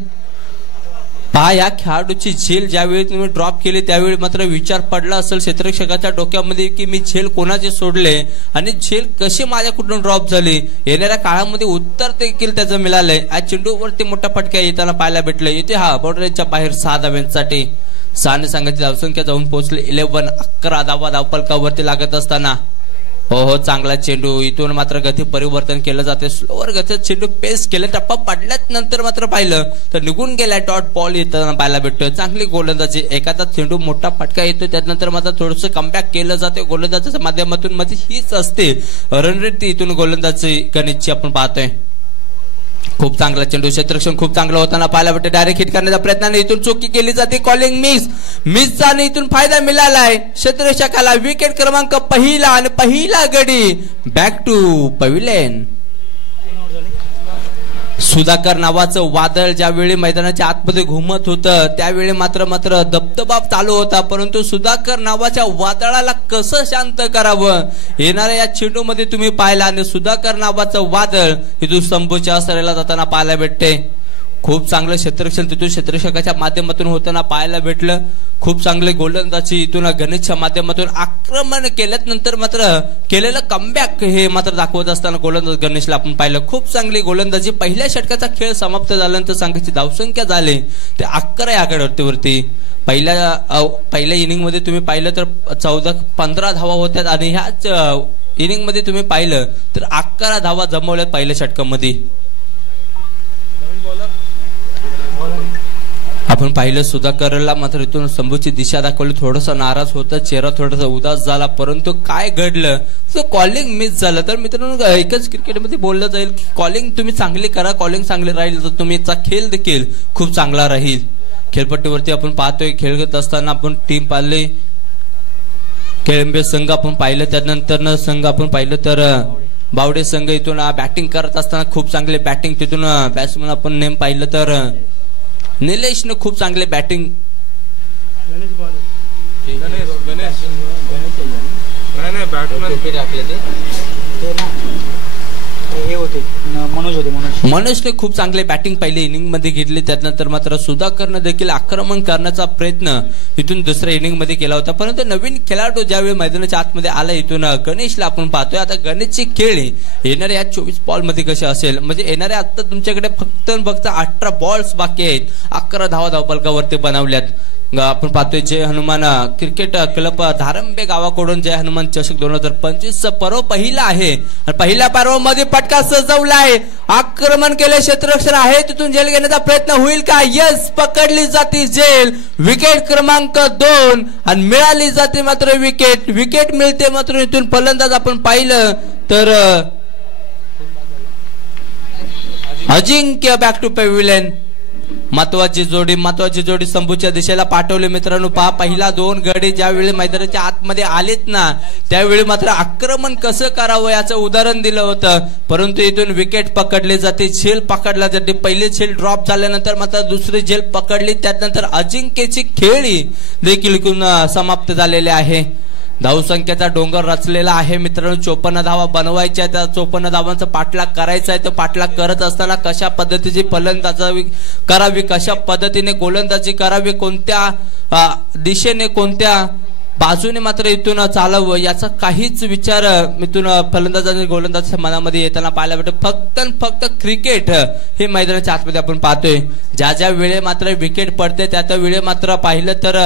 पहा या खेळाडूची झेल ज्यावेळी तुम्ही ड्रॉप केली त्यावेळी मात्र विचार पडला असेल क्षेत्ररक्षकाच्या डोक्यामध्ये की मी झेल कोणाचे सोडले आणि झेल कशी माझ्याकडून ड्रॉप झाली. येणाऱ्या काळामध्ये उत्तर देखील त्याचं मिळालंय. आज चेंडूवरती मोठा फटका येताना पाहायला भेटलं. इथे हा बॉर्डरच्या बाहेर 6 धाव्यांसाठी 6 संघाची धावसंख्या जाऊन पोहोचले 11 धावा धावपलकावरती लागत असताना हो चांगला चेंडू. इथून मात्र गती परिवर्तन केलं जाते. स्लोवर गतीत चेंडू पेस केलं, टप्पा पडल्यात नंतर मात्र पाहिलं तर निघून गेला. डॉट बॉल येताना पाहायला भेटतोय. चांगली गोलंदाजी, एखादा चेंडू मोठा फटका येतो त्यानंतर मात्र थोडंसं कमबॅक केलं जाते गोलंदाजाच्या माध्यमातून. मध्ये हीच असते रणनीती इथून गोलंदाजी गणेशची आपण पाहतोय. खूप चांगला चेंडू, क्षेत्ररक्षण खूप चांगलं होताना पाहायला भेटतं. डायरेक्ट हिट करण्याचा प्रयत्नाने इथून चुकी केली जाते. कॉलिंग मिसचा इथून फायदा मिळालाय क्षेत्ररक्षकाला. विकेट क्रमांक पहिला आणि पहिला गडी बॅक टू पविलियन. सुधाकर नावाचं वादळ ज्यावेळी मैदानाच्या आतमध्ये घुमत होतं त्यावेळी मात्र दबदबा चालू होता. परंतु सुधाकर नावाच्या वादळाला कसं शांत करावं येणाऱ्या या चेंडूमध्ये तुम्ही पाहिला आणि सुधाकर नावाचं वादळ इथून संभूच्या सरेला जाताना पाहायला भेटते. खूप चांगलं क्षेत्ररक्षण तिथून क्षेत्ररक्षकाच्या माध्यमातून होताना पाहायला भेटलं. खूप चांगले गोलंदाजी इथून गणेशच्या माध्यमातून आक्रमण केल्यात नंतर मात्र केलेलं कमबॅक हे मात्र दाखवत असताना गोलंदाज गणेशला आपण पाहिलं. खूप चांगली गोलंदाजी. पहिल्या षटकाचा खेळ समाप्त झाल्यानंतर संघाची धावसंख्या झाली ते 11 या आकड्यावरती. पहिल्या इनिंग मध्ये तुम्ही पाहिलं तर 14-15 धावा होत्यात आणि ह्याच इनिंग मध्ये तुम्ही पाहिलं तर 11 धावा जमवल्यात पहिल्या षटकामध्ये. आपण पाहिलं सुधाकरला मात्र इथून संभूची दिशा दाखवली. थोडंसं नाराज होतं, चेहरा थोडासा उदास झाला. परंतु काय घडलं तर कॉलिंग मिस झालं. तर मित्रांनो एकच क्रिकेटमध्ये बोललं जाईल की कॉलिंग तुम्ही चांगली करा, कॉलिंग चांगली राहील तर तुमचा खेळ देखील खूप चांगला राहील. खेळपट्टीवरती आपण पाहतोय खेळत असताना आपण टीम पाहिली केळंबे संघ आपण पाहिलं. त्यानंतर संघ आपण पाहिलं तर बावडे संघ इथून बॅटिंग करत असताना खूप चांगले बॅटिंग. तिथून बॅट्समन आपण नेम पाहिलं तर निलेशने खूप चांगले बॅटिंग. मनोजने खूप चांगले बॅटिंग पहिल्या इनिंग मध्ये घेतली. त्यानंतर मात्र सुधाकरनं देखील आक्रमण करण्याचा प्रयत्न इथून दुसऱ्या इनिंग मध्ये केला होता. परंतु नवीन खेळाडू ज्यावेळी मैदानाच्या आतमध्ये आला इथून गणेशला आपण पाहतोय. आता गणेशची खेळ येणाऱ्या या 24 बॉल मध्ये कशी असेल म्हणजे येणाऱ्या आता तुमच्याकडे फक्त 18 बॉल्स बाकी आहेत. 11 धावा धावपलकावरती बनवल्यात. आपण पाहतोय जय हनुमान क्रिकेट क्लब धारंबे गावाकडून जय हनुमान चषक 2025 पर्व पहिला आहे आणि पहिल्या पर्वामध्ये पटका सजवला आहे. आक्रमण केले, क्षेत्ररक्षण आहे तिथून जेल घेण्याचा प्रयत्न होईल का? यस, पकडली जाते जेल. विकेट क्रमांक 2 आणि मिळाली जाते मात्र विकेट मिळते मात्र इथून फलंदाज आपण पाहिलं तर अजिंक्य बॅक टू पॅव्हिलियन. महत्वाची जोडी संभूच्या दिशेला पाठवले. मित्रांनो पहा पहिला 2 गडी ज्यावेळी मैदानाच्या आतमध्ये आलेत ना त्यावेळी मात्र आक्रमण कसं करावं याचं उदाहरण दिलं होतं. परंतु इथून विकेट पकडले जाते, झेल पकडला जाते. पहिली झेल ड्रॉप झाल्यानंतर मात्र दुसरी झेल पकडली. त्यानंतर अजिंक्यची खेळी देखील समाप्त झालेली आहे. धावसंख्येचा डोंगर रचलेला आहे मित्रांनो. 54 धावा बनवायच्या, त्या 54 धावांचा पाठलाग करायचा आहे. तर पाठलाग करत असताना कशा पद्धतीची फलंदाजी करावी, कशा पद्धतीने गोलंदाजी करावी, कोणत्या दिशेने कोणत्या बाजूने मात्र इथून चालवं याचा काहीच विचार इथून फलंदाजांनी गोलंदाजाच्या मनामध्ये येताना पाहायला भेटतो. फक्त क्रिकेट हे मैदानाच्या आतमध्ये आपण पाहतोय. ज्या वेळे मात्र विकेट पडते त्या वेळे मात्र पाहिलं तर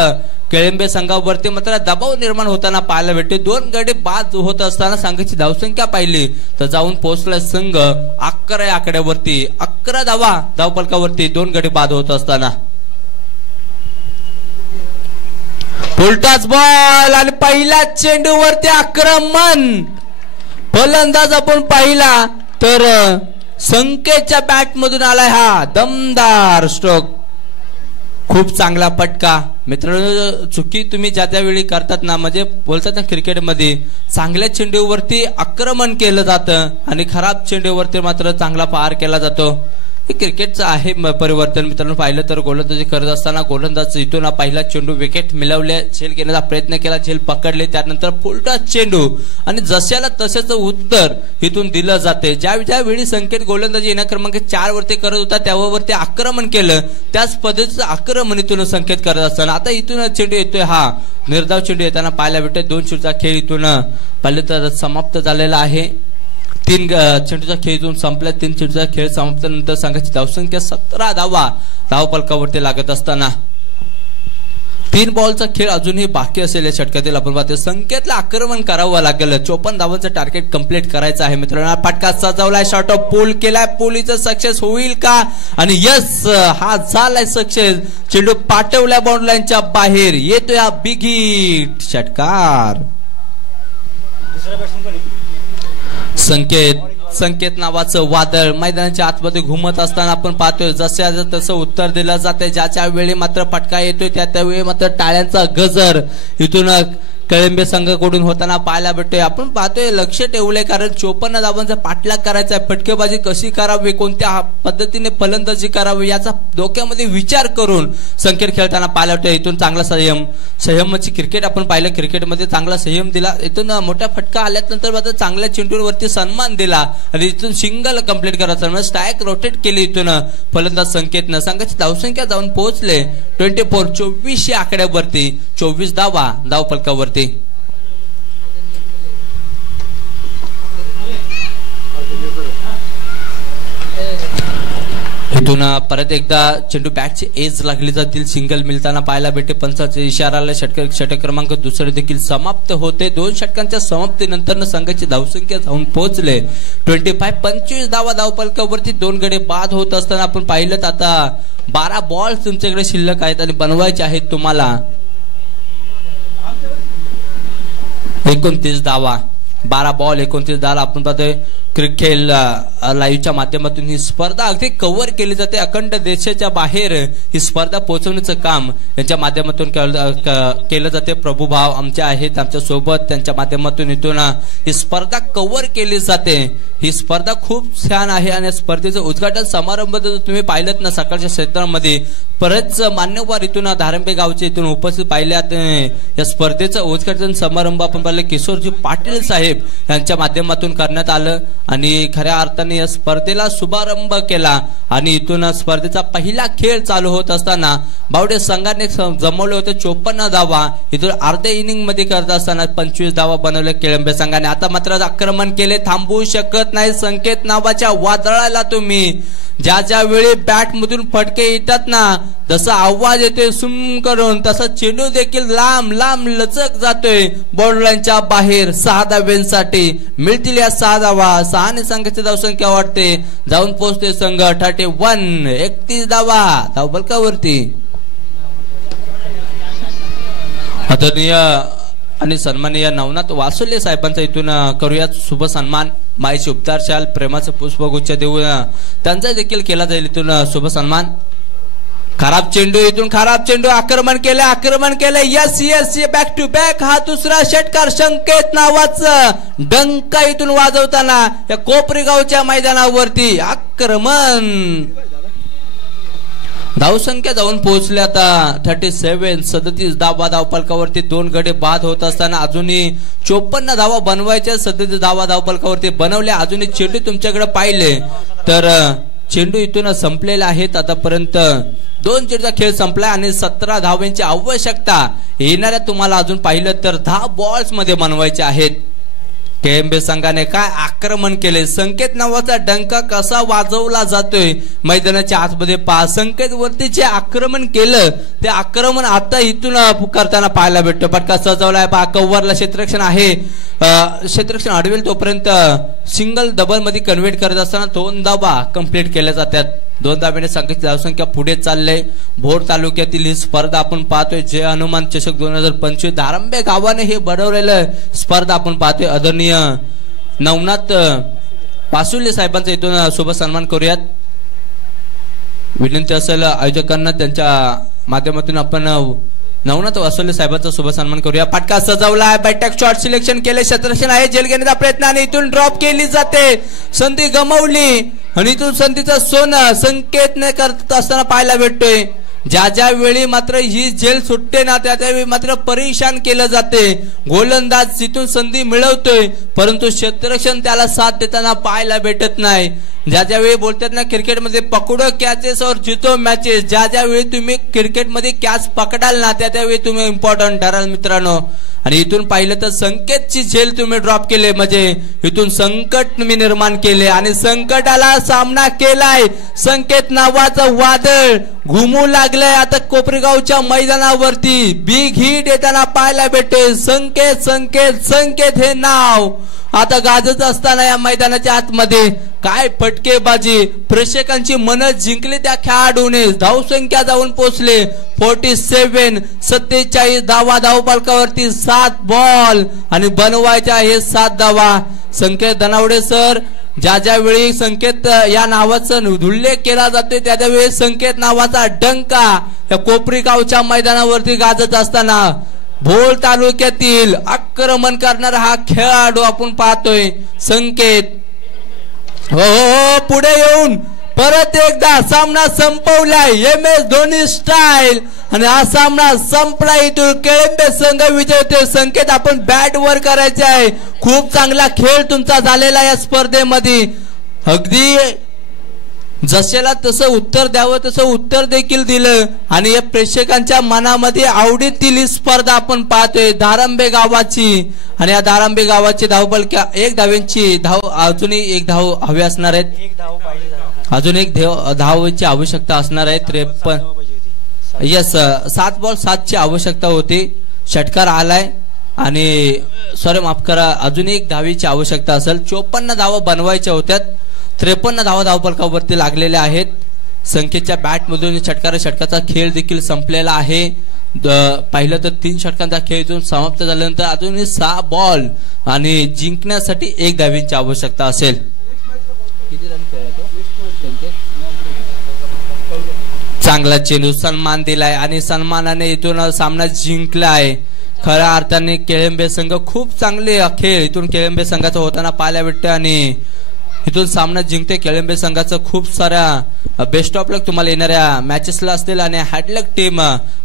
केळंबे संघावरती मात्र दबाव निर्माण होताना पाहायला भेटते. 2 गडी बाद होत असताना संघाची धावसंख्या पाहिली तर जाऊन पोहोचला संघ 11 या आकड्यावरती. 11 धावा धावपलकावरती 2 गडी बाद होत असताना उलटाच बॉल आणि पहिल्या चेंडूवरती आक्रमण. फलंदाज आपण पाहिला तर संकेतच्या बॅट मधून आलाय हा दमदार स्ट्रोक. खूप चांगला फटका. मित्रांनो चुकी तुम्ही ज्या त्यावेळी करतात ना, म्हणजे बोलतात ना क्रिकेटमध्ये चांगल्या चेंडूवरती आक्रमण केलं जातं आणि खराब चेंडूवरती मात्र चांगला पार केला जातो. हे क्रिकेटचं आहे परिवर्तन. मित्रांनो पाहिलं तर गोलंदाजी करत असताना गोलंदाज इथून पहिला चेंडू विकेट मिळवले, झेल घेण्याचा प्रयत्न केला, झेल पकडले, त्यानंतर पुलटा चेंडू आणि जशाला तसेच उत्तर इथून दिलं जाते. ज्यावेळी संकेत गोलंदाजी येण्या क्रमांक 4 वरती करत होता त्यावरती आक्रमण केलं, त्याच पद्धतीचं आक्रमण इथून संकेत करत असताना आता इथून चेंडू येतोय, हा निर्धाव चेंडू येताना पाहायला भेटतोय. 2 चेंडूचा खेळ इथून पाहिलं तर समाप्त झालेला आहे. 3 चेंडूचा खेळ इथून संपला. 3 चेंडूचा खेळ समाप्तीनंतर संघाची धावसंख्या 17 धावा धावफलकावरती लागत असताना 3 बॉलचा खेळ अजूनही बाकी असेल. या षटकातील आपण पाहतो संकेतला आक्रमण करावं लागेल. 54 धावांचं टार्गेट कंप्लीट करायचं आहे. मित्रांनो फटका सजवलाय, शॉर्ट ऑफ पूल केलाय, पूलीचं सक्सेस होईल का? आणि यस, हा झालाय सक्सेस. चेंडू पाठवल्या बाउंड्री लाईनच्या बाहेर येतोय हा बिग हिट षटकार. संकेत नावाचं वादळ मैदानाच्या आतमध्ये घुमत असताना आपण पाहतोय जसं तसं उत्तर दिलं जाते. ज्याच्या वेळी मात्र फटका येतोय त्यावेळी मात्र टाळ्यांचा गजर इथून कळंबे संघाकडून होताना पाहायला भेटतोय. आपण पाहतोय लक्ष ठेवलंय कारण 54 धावांचा पाठलाग करायचा आहे. फटकेबाजी कशी करावी, कोणत्या पद्धतीने फलंदाजी करावी याचा डोक्यामध्ये विचार करून संकेत खेळताना पाहायला भेटतोय. इथून चांगला संयमाची क्रिकेट आपण पाहिलं. क्रिकेटमध्ये चांगला संयम दिला. इथून मोठा फटका आल्यानंतर मात्र चांगल्या चेंडूवरती सन्मान दिला आणि इथून सिंगल कंप्लीट करायचं, स्ट्राईक रोटेट केली इथून फलंदाज संकेतनं. संघाची धावसंख्या जाऊन पोहोचले 24 या आकड्यावरती. 24 धावा धावफलकावरती. इथून परत एकदा चेंडू बॅटची एज लागली जातील. सिंगल मिळताना पाहायला भेटे. पंचाचा इशाराला षटक क्रमांक 2 देखील समाप्त होते. 2 षटकांच्या समाप्तीनंतर संघाची धावसंख्या जाऊन पोहोचले 25 धावा धावफलकावरती. 2 गडे बाद होत असताना आपण पाहिलं आता 12 बॉल तुमच्याकडे शिल्लक आहेत आणि बनवायचे आहेत तुम्हाला 29 धावा. 12 बॉल 29 धावा. आपण पाहतोय क्रिकेट लाईव्हच्या माध्यमातून ही स्पर्धा अगदी कव्हर केली जाते. अखंड देशाच्या बाहेर ही स्पर्धा पोहोचवण्याचं काम यांच्या माध्यमातून केलं जाते. प्रभुभाव आमचे आहेत आमच्या सोबत, त्यांच्या माध्यमातून इथून ही स्पर्धा कव्हर केली जाते. ही स्पर्धा खूप छान आहे आणि स्पर्धेचं उद्घाटन समारंभ तुम्ही पाहिलं ना सकाळच्या क्षेत्रामध्ये परत मान्यवर इथून धारंबे गावचे इथून उपस्थित पाहिल्यात. या स्पर्धेचं उद्घाटन समारंभ आपण पाहिलं किशोरजी पाटील साहेब यांच्या माध्यमातून करण्यात आलं आणि खऱ्या अर्थाने या स्पर्धेला शुभारंभ केला. आणि इथून स्पर्धेचा पहिला खेळ चालू होत असताना बावडे संघाने जमवले होते 54 धावा. इथून अर्ध्या इनिंग मध्ये करत असताना 25 धावा बनवले केळंबे संघाने. आता मात्र आक्रमण केले, थांबवू शकत नाही संकेत नावाच्या वादळाला. तुम्ही ज्या वेळी बॅट मधून फटके येतात ना जसा आवाज येतोय सुम करून तसा चेंडू देखील लांब लांब लचक जातोय बाउंड्री लाईनच्या बाहेर. 6 धाव्यांसाठी मिळतील या 6 धावा. 6 ने संघाची धावसंख्या वाढते, जाऊन पोहोचते संघ 31. 31 धावा धावफलकावरती. आदरणीय आणि सन्माननीय नवनाथ वासुले साहेबांचा इथून करूयात शुभ सन्मान. माईची उपचार शाल प्रेमाचं पुष्पगुच्छ देऊन त्यांचा देखील केला जाईल इथून शुभ सन्मान. खराब चेंडू इथून खराब चेंडू आक्रमण केलं. Yes yes back to back. हा दुसरा षटकार संकेत नावाचा डंका इथून वाजवताना या कोपरी गावच्या मैदानावरती आक्रमण. धावसंख्या जाऊन पोहोचले आता 37 धावा धावफलकावरती. 2 गडे बाद होत असताना अजूनही 54 धावा बनवायच्या. 37 धावा धावफलकावरती बनवल्या. अजूनही चेंडू तुमच्याकडे पाहिले तर चेंडू इथून संपलेले आहेत. आतापर्यंत 2 चेंडूचा खेळ संपलाय आणि 17 धावांची आवश्यकता येणाऱ्या तुम्हाला अजून पाहिलं तर 10 बॉल्स मध्ये बनवायचे आहेत. केएमबी संघाने काय आक्रमण केले. संकेत नावाचा डंका कसा वाजवला जातोय मैदानाच्या आतमध्ये पहा. संकेत वरती जे आक्रमण केलं ते आक्रमण आता इथून करताना पाहायला भेटतो. फटका सजवलाय पहा. कव्हरला क्षेत्ररक्षण आहे. क्षेत्ररक्षण अडवेल तोपर्यंत सिंगल डबल मध्ये कन्व्हर्ट करत असताना 2 धावा कंप्लीट केल्या जातात. 2 धाब्याने संघाची धावसंख्या पुढे चालले. भोर तालुक्यातील ही स्पर्धा आपण पाहतोय. जय हनुमान चषक 2025 धारंबे गावाने हे बनवलेलं स्पर्धा आपण पाहतोय. आदरणीय नवनाथ वासुले साहेबांचा इथून शुभ सन्मान करूयात. विनंती असेल आयोजकांना त्यांच्या माध्यमातून आपण नवनाथ वासोले साहेबांचा शुभ सन्मान करूया. पाटका सजवला आहे, बैठक शॉट सिलेक्शन केले, क्षेत्ररक्षण आहे, जेल घेण्याचा प्रयत्न आणि इथून ड्रॉप केली जाते, संधी गमावली आणि इथून संधीचा सोनं संकेत न करत असताना पाहायला भेटतोय. ज्या ज्या वेळी मात्र ही जेल सुटते ना त्या त्यावेळी मात्र परेशान केलं जाते. गोलंदाज तिथून संधी मिळवतोय परंतु क्षेत्ररक्षण त्याला साथ देताना पाहायला भेटत नाही. ज्या ज्या वेळी बोलतात ना क्रिकेटमध्ये पकडो कॅचेस और जितो मॅचेस, ज्या ज्या वेळी तुम्ही क्रिकेटमध्ये कॅच पकडाल ना त्या त्यावेळी तुम्ही इम्पॉर्टंट ठराल मित्रांनो. आणि इथून पाहिलं तर संकेतची झेल तुम्ही ड्रॉप केले म्हणजे इथून संकट तुम्ही निर्माण केले आणि संकटाला सामना केलाय. संकेत नावाचं वादळ घुमू लागलंय आता कोपरगावच्या मैदानावरती. बिग हिट येताना पाहायला भेटते. संकेत संकेत संकेत हे नाव आता गाजत असताना या मैदानाच्या आतमध्ये काय फटकेबाजी, प्रेक्षकांची मन जिंकली त्या खेळाडूने. धावसंख्या जाऊन पोहोचले 47, 47 धावा धावफलकावरती 7 बॉल आणि बनवायच्या हे 7 धावा. संकेत धनावडे सर, ज्या ज्या वेळी संकेत या नावाचा उल्लेख केला जातोय त्या त्यावेळी संकेत नावाचा डंका या कोपरी गावच्या मैदानावरती गाजत असताना भोर तालुक्यातील आक्रमण करणारा हा खेळाडू आपण पाहतोय संकेत. हो पुढे येऊन परत एकदा सामना संपवलाय MS धोनी स्टाईल आणि हा सामना संपला. इथून केळंबे संघ विजय होते. संकेत आपण बॅट वर करायचे आहे. खूप चांगला खेळ तुमचा झालेला या स्पर्धेमध्ये. अगदी जसेला तसं उत्तर द्यावं तसं उत्तर देखील दिलं आणि या प्रेक्षकांच्या मनामध्ये आवडीतील ही स्पर्धा आपण पाहतोय धारांबे गावाची. आणि या धारांबे गावाची धावफलक्या 1 धावांची धाव अजूनही 1 धाव हवी असणार आहेत. अजून एक धावाची आवश्यकता असणार आहे. 53 यस 7 बॉल 7 ची आवश्यकता होती. षटकार आलाय आणि सॉरी माफ करा अजून 1 धावीची आवश्यकता असेल. 54 धावा बनवायच्या होत्या. 53 धावा धावफलकावरती लागलेल्या आहेत. संकेतच्या बॅट मधून षटकाचा खेळ देखील संपलेला आहे. पाहिलं तर 3 षटकांचा खेळ इथून समाप्त झाल्यानंतर अजूनही 6 बॉल आणि जिंकण्यासाठी 1 धावीची आवश्यकता असेल. किती रन खेळतो चांगला चेंडू सन्मान दिलाय आणि सन्मानाने इथून सामना जिंकलाय. खऱ्या अर्थाने केळंबे संघ खूप चांगले खेळ इथून केळंबे संघाचा होताना पाहायला भेटते आणि इथून सामना जिंकते. केळंबे संघाचं खूप साऱ्या बेस्ट ऑफ लक तुम्हाला येणाऱ्या मॅचेसला असतील आणि हॅडलक टीम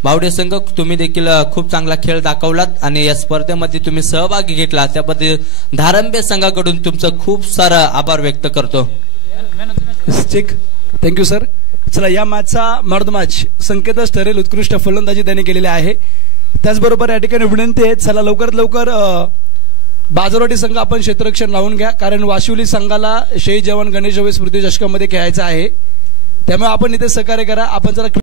बावडे संघ तुम्ही देखील खूप चांगला खेळ दाखवलात आणि या स्पर्धेमध्ये तुम्ही सहभागी घेतला त्याबद्दल धारांबे संघाकडून तुमचं खूप सारा आभार व्यक्त करतो. Thank you sir. चला या मॅचचा मर्द मॅच संकेतच ठरेल. उत्कृष्ट फलंदाजी त्याने केलेली आहे. त्याचबरोबर या ठिकाणी विनंती आहे चला लवकरात लवकर बाजारवाडी संघ आपण क्षेत्ररक्षण लावून घ्या कारण वाशिवली संघाला शहीद जवान गणेश स्मृती चषकामध्ये खेळायचं आहे त्यामुळे आपण इथे सहकार्य करा. आपण जरा